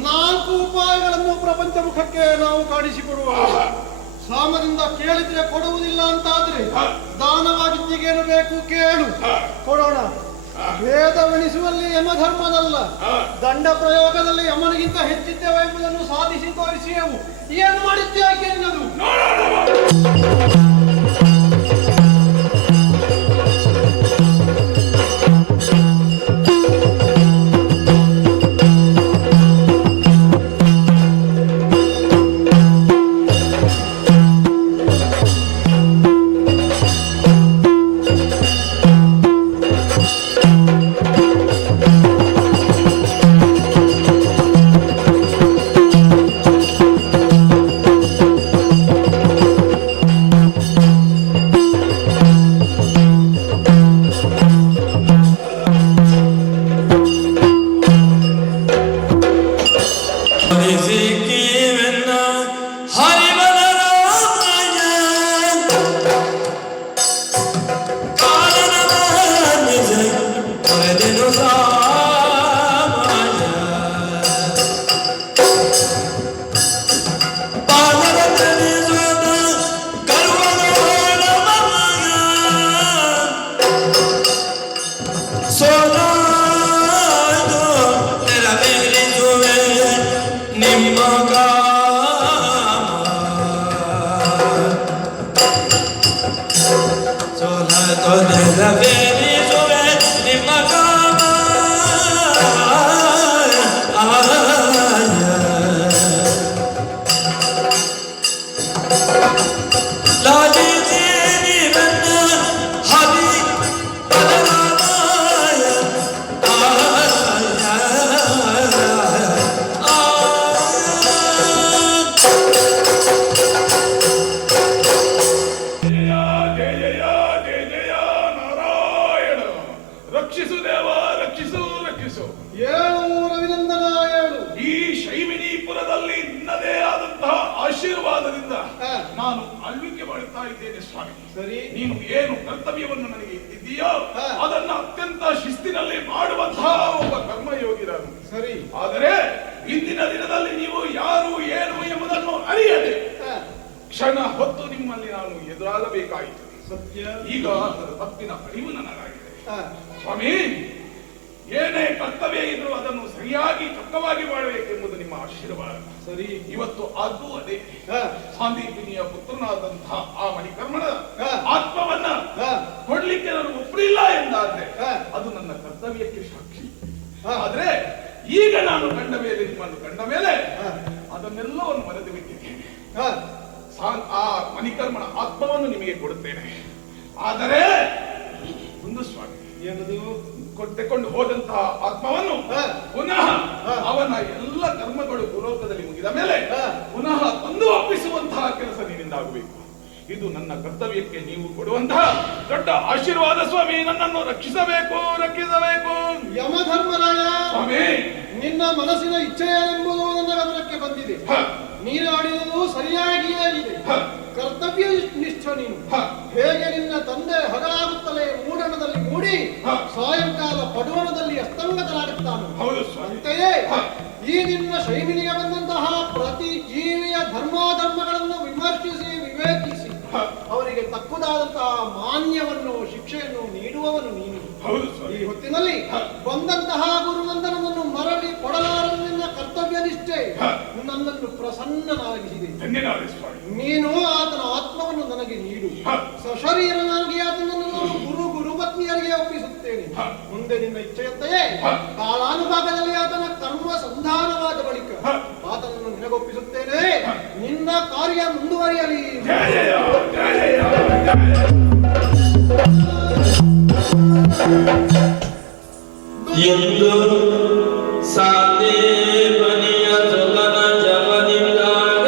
4 ಉಪಾಯಗಳನ್ನು ಪ್ರಪಂಚ ಮುಖಕ್ಕೆ ನಾವು ಕಾಣಿಸಿಕೊಡುವ. ಸಾಮದಿಂದ ಕೇಳಿದ್ರೆ ಕೊಡುವುದಿಲ್ಲ ಅಂತಾದ್ರೆ ದಾನವಾಗಿದ್ದೀಗೇನು ಬೇಕು ಕೇಳು, ಕೊಡೋಣ. ಭೇದವೆಣಿಸುವಲ್ಲಿ ಯಮಧರ್ಮದಲ್ಲ, ದಂಡ ಪ್ರಯೋಗದಲ್ಲಿ ಯಮನಿಗಿಂತ ಹೆಚ್ಚಿದ್ದೇವೆ ಎಂಬುದನ್ನು ಸಾಧಿಸಿ ತೋರಿಸಿಯೆವು. ಏನು ಮಾಡಿದ್ದೇಕೆ ಎನ್ನದು? ಸರಿ. ನೀನು ಏನು ಕರ್ತವ್ಯವನ್ನು ನನಗೆ ಇಟ್ಟಿದ್ದೀಯೋ ಹಾ. ಅದನ್ನ ಅತ್ಯಂತ ಶಿಸ್ತಿನಲ್ಲಿ ಮಾಡುವಂತಹ ಒಬ್ಬ ಕರ್ಮಯೋಗಿ ನಾನು. ಸರಿ. ಆದರೆ ಇಂದಿನ ದಿನದಲ್ಲಿ ನೀವು ಯಾರು ಏನು ಎಂಬುದನ್ನು ಅರಿಯದೆ ಹಾ. ಕ್ಷಣ ಹೊತ್ತು ನಿಮ್ಮಲ್ಲಿ ನಾನು ಎದುರಾಗಬೇಕಾಯಿತು. ಸತ್ಯ. ಈಗ ಅದರ ತಪ್ಪಿನ ಅರಿವು ನನಗಾಗಿದೆ. ಹಾ. ಸ್ವಾಮಿ, ಏನೇ ಕರ್ತವ್ಯ ಇದ್ರೂ ಅದನ್ನು ಸರಿಯಾಗಿ ಚೊಕ್ಕವಾಗಿ ಮಾಡಬೇಕೆಂಬುದು ನಿಮ್ಮ ಆಶೀರ್ವಾದ. ಸರಿ. ಇವತ್ತು ಅದು ಅದೇ. ಹಾ. ಸಾಂದೀಪಿನಿಯ ಪುತ್ರನಾದಂತಹ ಆ ಮಣಿಕರ್ಮನ ಹಾ. ಆತ್ಮವನ್ನ ಹಾ. ಕೊಡ್ಲಿಕ್ಕೆ ನಾನು ಒಪ್ಪಲಿಲ್ಲ ಎಂದಾದ್ರೆ ಹಾ. ಅದು ನನ್ನ ಕರ್ತವ್ಯಕ್ಕೆ ಸಾಕ್ಷಿ. ಹಾ. ಆದ್ರೆ ಈಗ ನಾನು ಕಂಡ ಮೇಲೆ ನಿಮ್ಮನ್ನು ಕಂಡ ಮೇಲೆ ಹಾ. ಅದನ್ನೆಲ್ಲವನ್ನು ಮರೆತು ಬಿಟ್ಟಿದ್ದೇನೆ. ಹಾ. ಆ ಮಣಿಕರ್ಮನ ಆತ್ಮವನ್ನು ನಿಮಗೆ ಕೊಡುತ್ತೇನೆ. ಆದರೆ ಒಂದು ಸ್ವಾಮಿ, ಏನದು? ತೆಕೊಂಡು ಹೋದಂತಹ ಆತ್ಮವನ್ನು ಹಾ. ಪುನಃ ಹಾ. ಅವನ ಎಲ್ಲ ಕರ್ಮಗಳು ಭೂಲೋಕದಲ್ಲಿ ಮುಗಿದ ಮೇಲೆ ಹಾ. ಪುನಃ ತಂದು ಒಪ್ಪಿಸುವಂತಹ ಕೆಲಸ ನಿನ್ನಿಂದ ಆಗಬೇಕು. ಇದು ನನ್ನ ಕರ್ತವ್ಯಕ್ಕೆ ನೀವು ಕೊಡುವಂತಹ ದೊಡ್ಡ ಆಶೀರ್ವಾದ ಸ್ವಾಮಿ. ನನ್ನನ್ನು ರಕ್ಷಿಸಬೇಕು, ರಕ್ಷಿಸಬೇಕು ಯಮಧರ್ಮರಾಯ, ಸ್ವಾಮಿ. ನಿನ್ನ ಮನಸ್ಸಿನ ಇಚ್ಛೆ ಎಂಬುದು ನನ್ನ ಗಮನಕ್ಕೆ ಬಂದಿದೆ. ಹ, ನೀನು ಆಡಿರುವುದು ಸರಿಯಾಗಿಯೇ ಇದೆ. ಹ, ಕರ್ತವ್ಯ ನಿಷ್ಠ ನೀನು. ಹ. ಹೇಗೆ ನಿನ್ನ ತಂದೆ ಹಗಲಾಗುತ್ತಲೇ ಮೂಡಣದಲ್ಲಿ ಮೂಡಿ ಹ. ಸಾಯಂಕಾಲ ಪಡುವಣದಲ್ಲಿ ಅಸ್ತಂಗತರಾಗುತ್ತಾನೆ, ಹೌದು ಸ್ವಾಮಿ. ಅಂತೆಯೇ ಹ. ಈ ನಿನ್ನ ಶೈಲಿನಿಗೆ ಬಂದಂತಹ ಪ್ರತಿ ಜೀವಿಯ ಧರ್ಮಾಧರ್ಮಗಳನ್ನು ವಿಮರ್ಶಿಸಿ ವಿವೇಚಿಸಿ ಹ. ಅವರಿಗೆ ತಕ್ಕುದಾದಂತಹ ಮಾನ್ಯವನ್ನು ಶಿಕ್ಷೆಯನ್ನು ನೀಡುವವನು ನೀನು. ಹೌದು ಈ ಸ್ವಾಮಿ. ಹೊತ್ತಿನಲ್ಲಿ ಹ. ಬಂದಂತಹ ಗುರುನಂದನವನ್ನು ಮರಳಿ ಕೊಡಲಾರದ ನಿನ್ನ ಕರ್ತವ್ಯ ನಿಷ್ಠೆ ಹ. ನನ್ನನ್ನು ಪ್ರಸನ್ನನಾಗಿಸಿದೆ. ಧನ್ಯನಾದ ಸ್ವಾಮಿ. ನೀನು ಆತನ ಆತ್ಮವನ್ನು ನನಗೆ ನೀಡು. ಹ. ಸಶರೀರನಾಗಿ ಆತನನ್ನು ನಾನು ಗುರುಪತ್ನಿಯರಿಗೆ ಒಪ್ಪಿಸುತ್ತೇನೆ. ಹ. ಮುಂದೆ ನಿನ್ನ ಇಚ್ಛೆಯಂತೆಯೇ ಹ. ಕಾಲಾನುಭಾಗದಲ್ಲಿ ಆತನ ಕರ್ಮ ಸಂಧಾನವಾದ ಬಳಿಕ ಹ. ಆತನನ್ನು ನಿನಗೊಪ್ಪಿಸುತ್ತೇನೆ. ನಿನ್ನ ಕಾರ್ಯ ಮುಂದುವರಿಯಲಿ. ಜಯ ಜಯ ಜಯ ಜಯ. ಎಂದು ಸಾಂದೀಪನಿಯ ಸುತನ ಜವದಿಂದಾಗ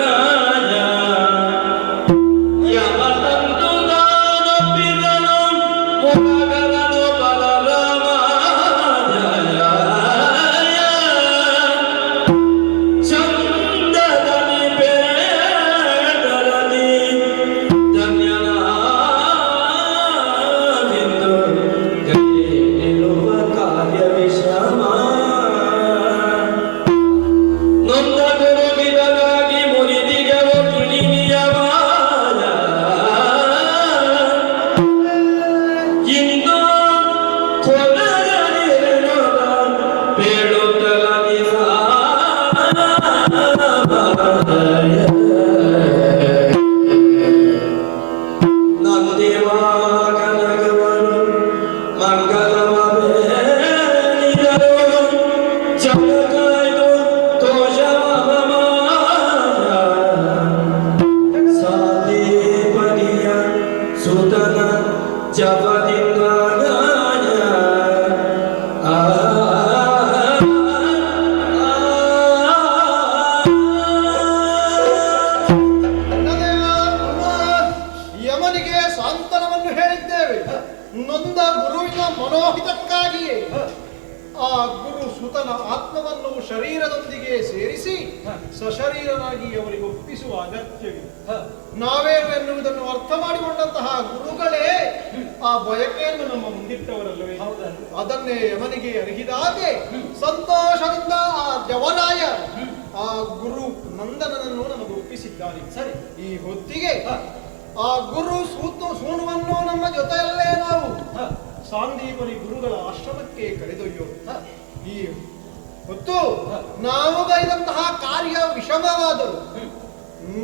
ಯಮತಂತು ನಾನೊಪ್ಪಿದನು ಮುಖಗರನು ಬಲರಾಮ ಚಂದದಲ್ಲಿ ಬೇಡರದಿ ಧನ್ಯನಾದಿಂದು ಕೈಲಿರುವ ಕಾರ್ಯ ವಿಶ್ರಮ ನೊಂದ ಗುರುಗಿದಗಾಗಿ ಮುರಿದಿಗರು ಕಿಣಿನಿಯವಾದ ಇಂದು ಕೊಲಗದಿರನೊಡ ಬೇಡುತ್ತಲದಿ ನಂದಿವಾಗನಗವರು ಮಂಗಲವ ಬೇಡಿದರು ಜಗಕಾಯ್ದು ತೋಷವಮಾನ ಸಾಂದೀಪನಿಯ ಸುತನ ಜಪದಿಂದಾಗ ಯಮನಿಗೆ ಸಾಂತ್ವನವನ್ನು ಹೇಳಿದ್ದೇವೆ. ನೊಂದ ಗುರುವಿನ ಮನೋಹಿತಕ್ಕಾಗಿಯೇ ಆ ಗುರು ಸುತನ ಆತ್ಮವನ್ನು ಶರೀರದೊಂದಿಗೆ ಸೇರಿಸಿ ಸಶರೀರನಾಗಿ ಅವರಿಗೆ ಒಪ್ಪಿಸುವ ಅಗತ್ಯವಿದೆ. ನಾವೇನು ಎನ್ನುವುದನ್ನು ಅರ್ಥ ಮಾಡಿಕೊಂಡಂತಹ ಗುರುಗಳೇ ಆ ಬಯಕೆಯನ್ನು ನಮ್ಮ ಮುಂದಿಟ್ಟವರಲ್ಲವೇ? ಅದನ್ನೇ ಯಮನಿಗೆ ಅರಿಹಿದಾಗೆ ಸಂತೋಷದಿಂದ ಆ ಜವರಾಯ ಆ ಗುರು ನಂದನನನ್ನು ನಮಗೆ ಒಪ್ಪಿಸಿದ್ದಾನೆ. ಸರಿ, ಈ ಹೊತ್ತಿಗೆ ಆ ಗುರು ಸೂನುವನ್ನು ನಮ್ಮ ಜೊತೆಯಲ್ಲೇ ನಾವು ಸಾಂದೀಪನಿ ಗುರುಗಳ ಆಶ್ರಮಕ್ಕೆ ಕರೆದೊಯ್ಯೋಣ. ಈ ಹೊತ್ತು ನಾವು ಗೈದಂತಹ ಕಾರ್ಯ ವಿಷಮವಾದರು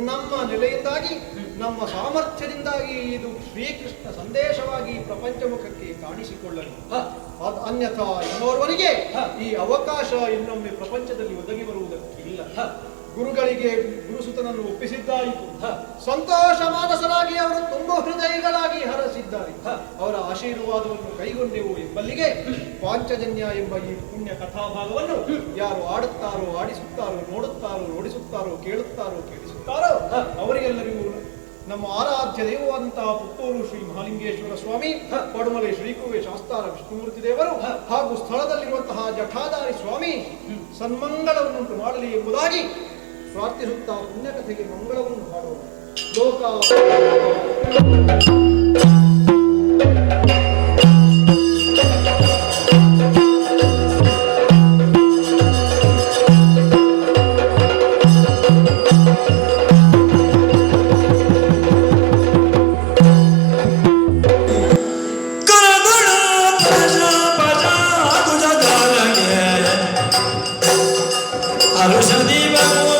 ನಮ್ಮ ನೆಲೆಯಿಂದಾಗಿ ನಮ್ಮ ಸಾಮರ್ಥ್ಯದಿಂದಾಗಿ ಇದು ಶ್ರೀಕೃಷ್ಣ ಸಂದೇಶವಾಗಿ ಪ್ರಪಂಚಮುಖಕ್ಕೆ ಕಾಣಿಸಿಕೊಳ್ಳಲಿ. ಅನ್ಯಥಾ ಇನ್ನೋರ್ವನಿಗೆ ಈ ಅವಕಾಶ ಇನ್ನೊಮ್ಮೆ ಪ್ರಪಂಚದಲ್ಲಿ ಒದಗಿ ಬರುವುದಕ್ಕಿಲ್ಲ. ಗುರುಗಳಿಗೆ ಗುರುಸುತನನ್ನು ಒಪ್ಪಿಸಿದ್ದಾಯಿತು. ಸಂತೋಷ ಮಾನಸರಾಗಿ ಅವರು ತುಂಬ ಹೃದಯಗಳಾಗಿ ಹರಸಿದ್ದಾರೆ. ಅವರ ಆಶೀರ್ವಾದವನ್ನು ಕೈಗೊಂಡೆವು ಎಂಬಲ್ಲಿಗೆ ಪಾಂಚಜನ್ಯ ಎಂಬ ಈ ಪುಣ್ಯ ಕಥಾಭಾಗವನ್ನು ಯಾರು ಆಡುತ್ತಾರೋ, ಆಡಿಸುತ್ತಾರೋ, ನೋಡುತ್ತಾರೋ, ನೋಡಿಸುತ್ತಾರೋ, ಕೇಳುತ್ತಾರೋ, ಕೇಳಿಸುತ್ತಾರೋ ಅವರಿಗೆಲ್ಲರಿಗೂ ನಮ್ಮ ಆರಾಧ್ಯ ದೈವವಾದಂತಹ ಪುತ್ತೂರು ಶ್ರೀ ಮಹಾಲಿಂಗೇಶ್ವರ ಸ್ವಾಮಿ, ಪಡುಮಲೆ ಶ್ರೀಕುವೆ ಶಾಸ್ತಾರ ವಿಷ್ಣುಮೂರ್ತಿ ದೇವರು ಹಾಗೂ ಸ್ಥಳದಲ್ಲಿರುವಂತಹ ಜಠಾಧಾರಿ ಸ್ವಾಮಿ ಸನ್ಮಂಗಳವನ್ನುಂಟು ಮಾಡಲಿ ಎಂಬುದಾಗಿ ಪ್ರಾರ್ಥಿಸುತ್ತಾ ಪುಣ್ಯಕಥೆಗೆ ಮಂಗಳವನ್ನು ಹಾಡೋಣ. ಲೋಕ हर्ष दिवस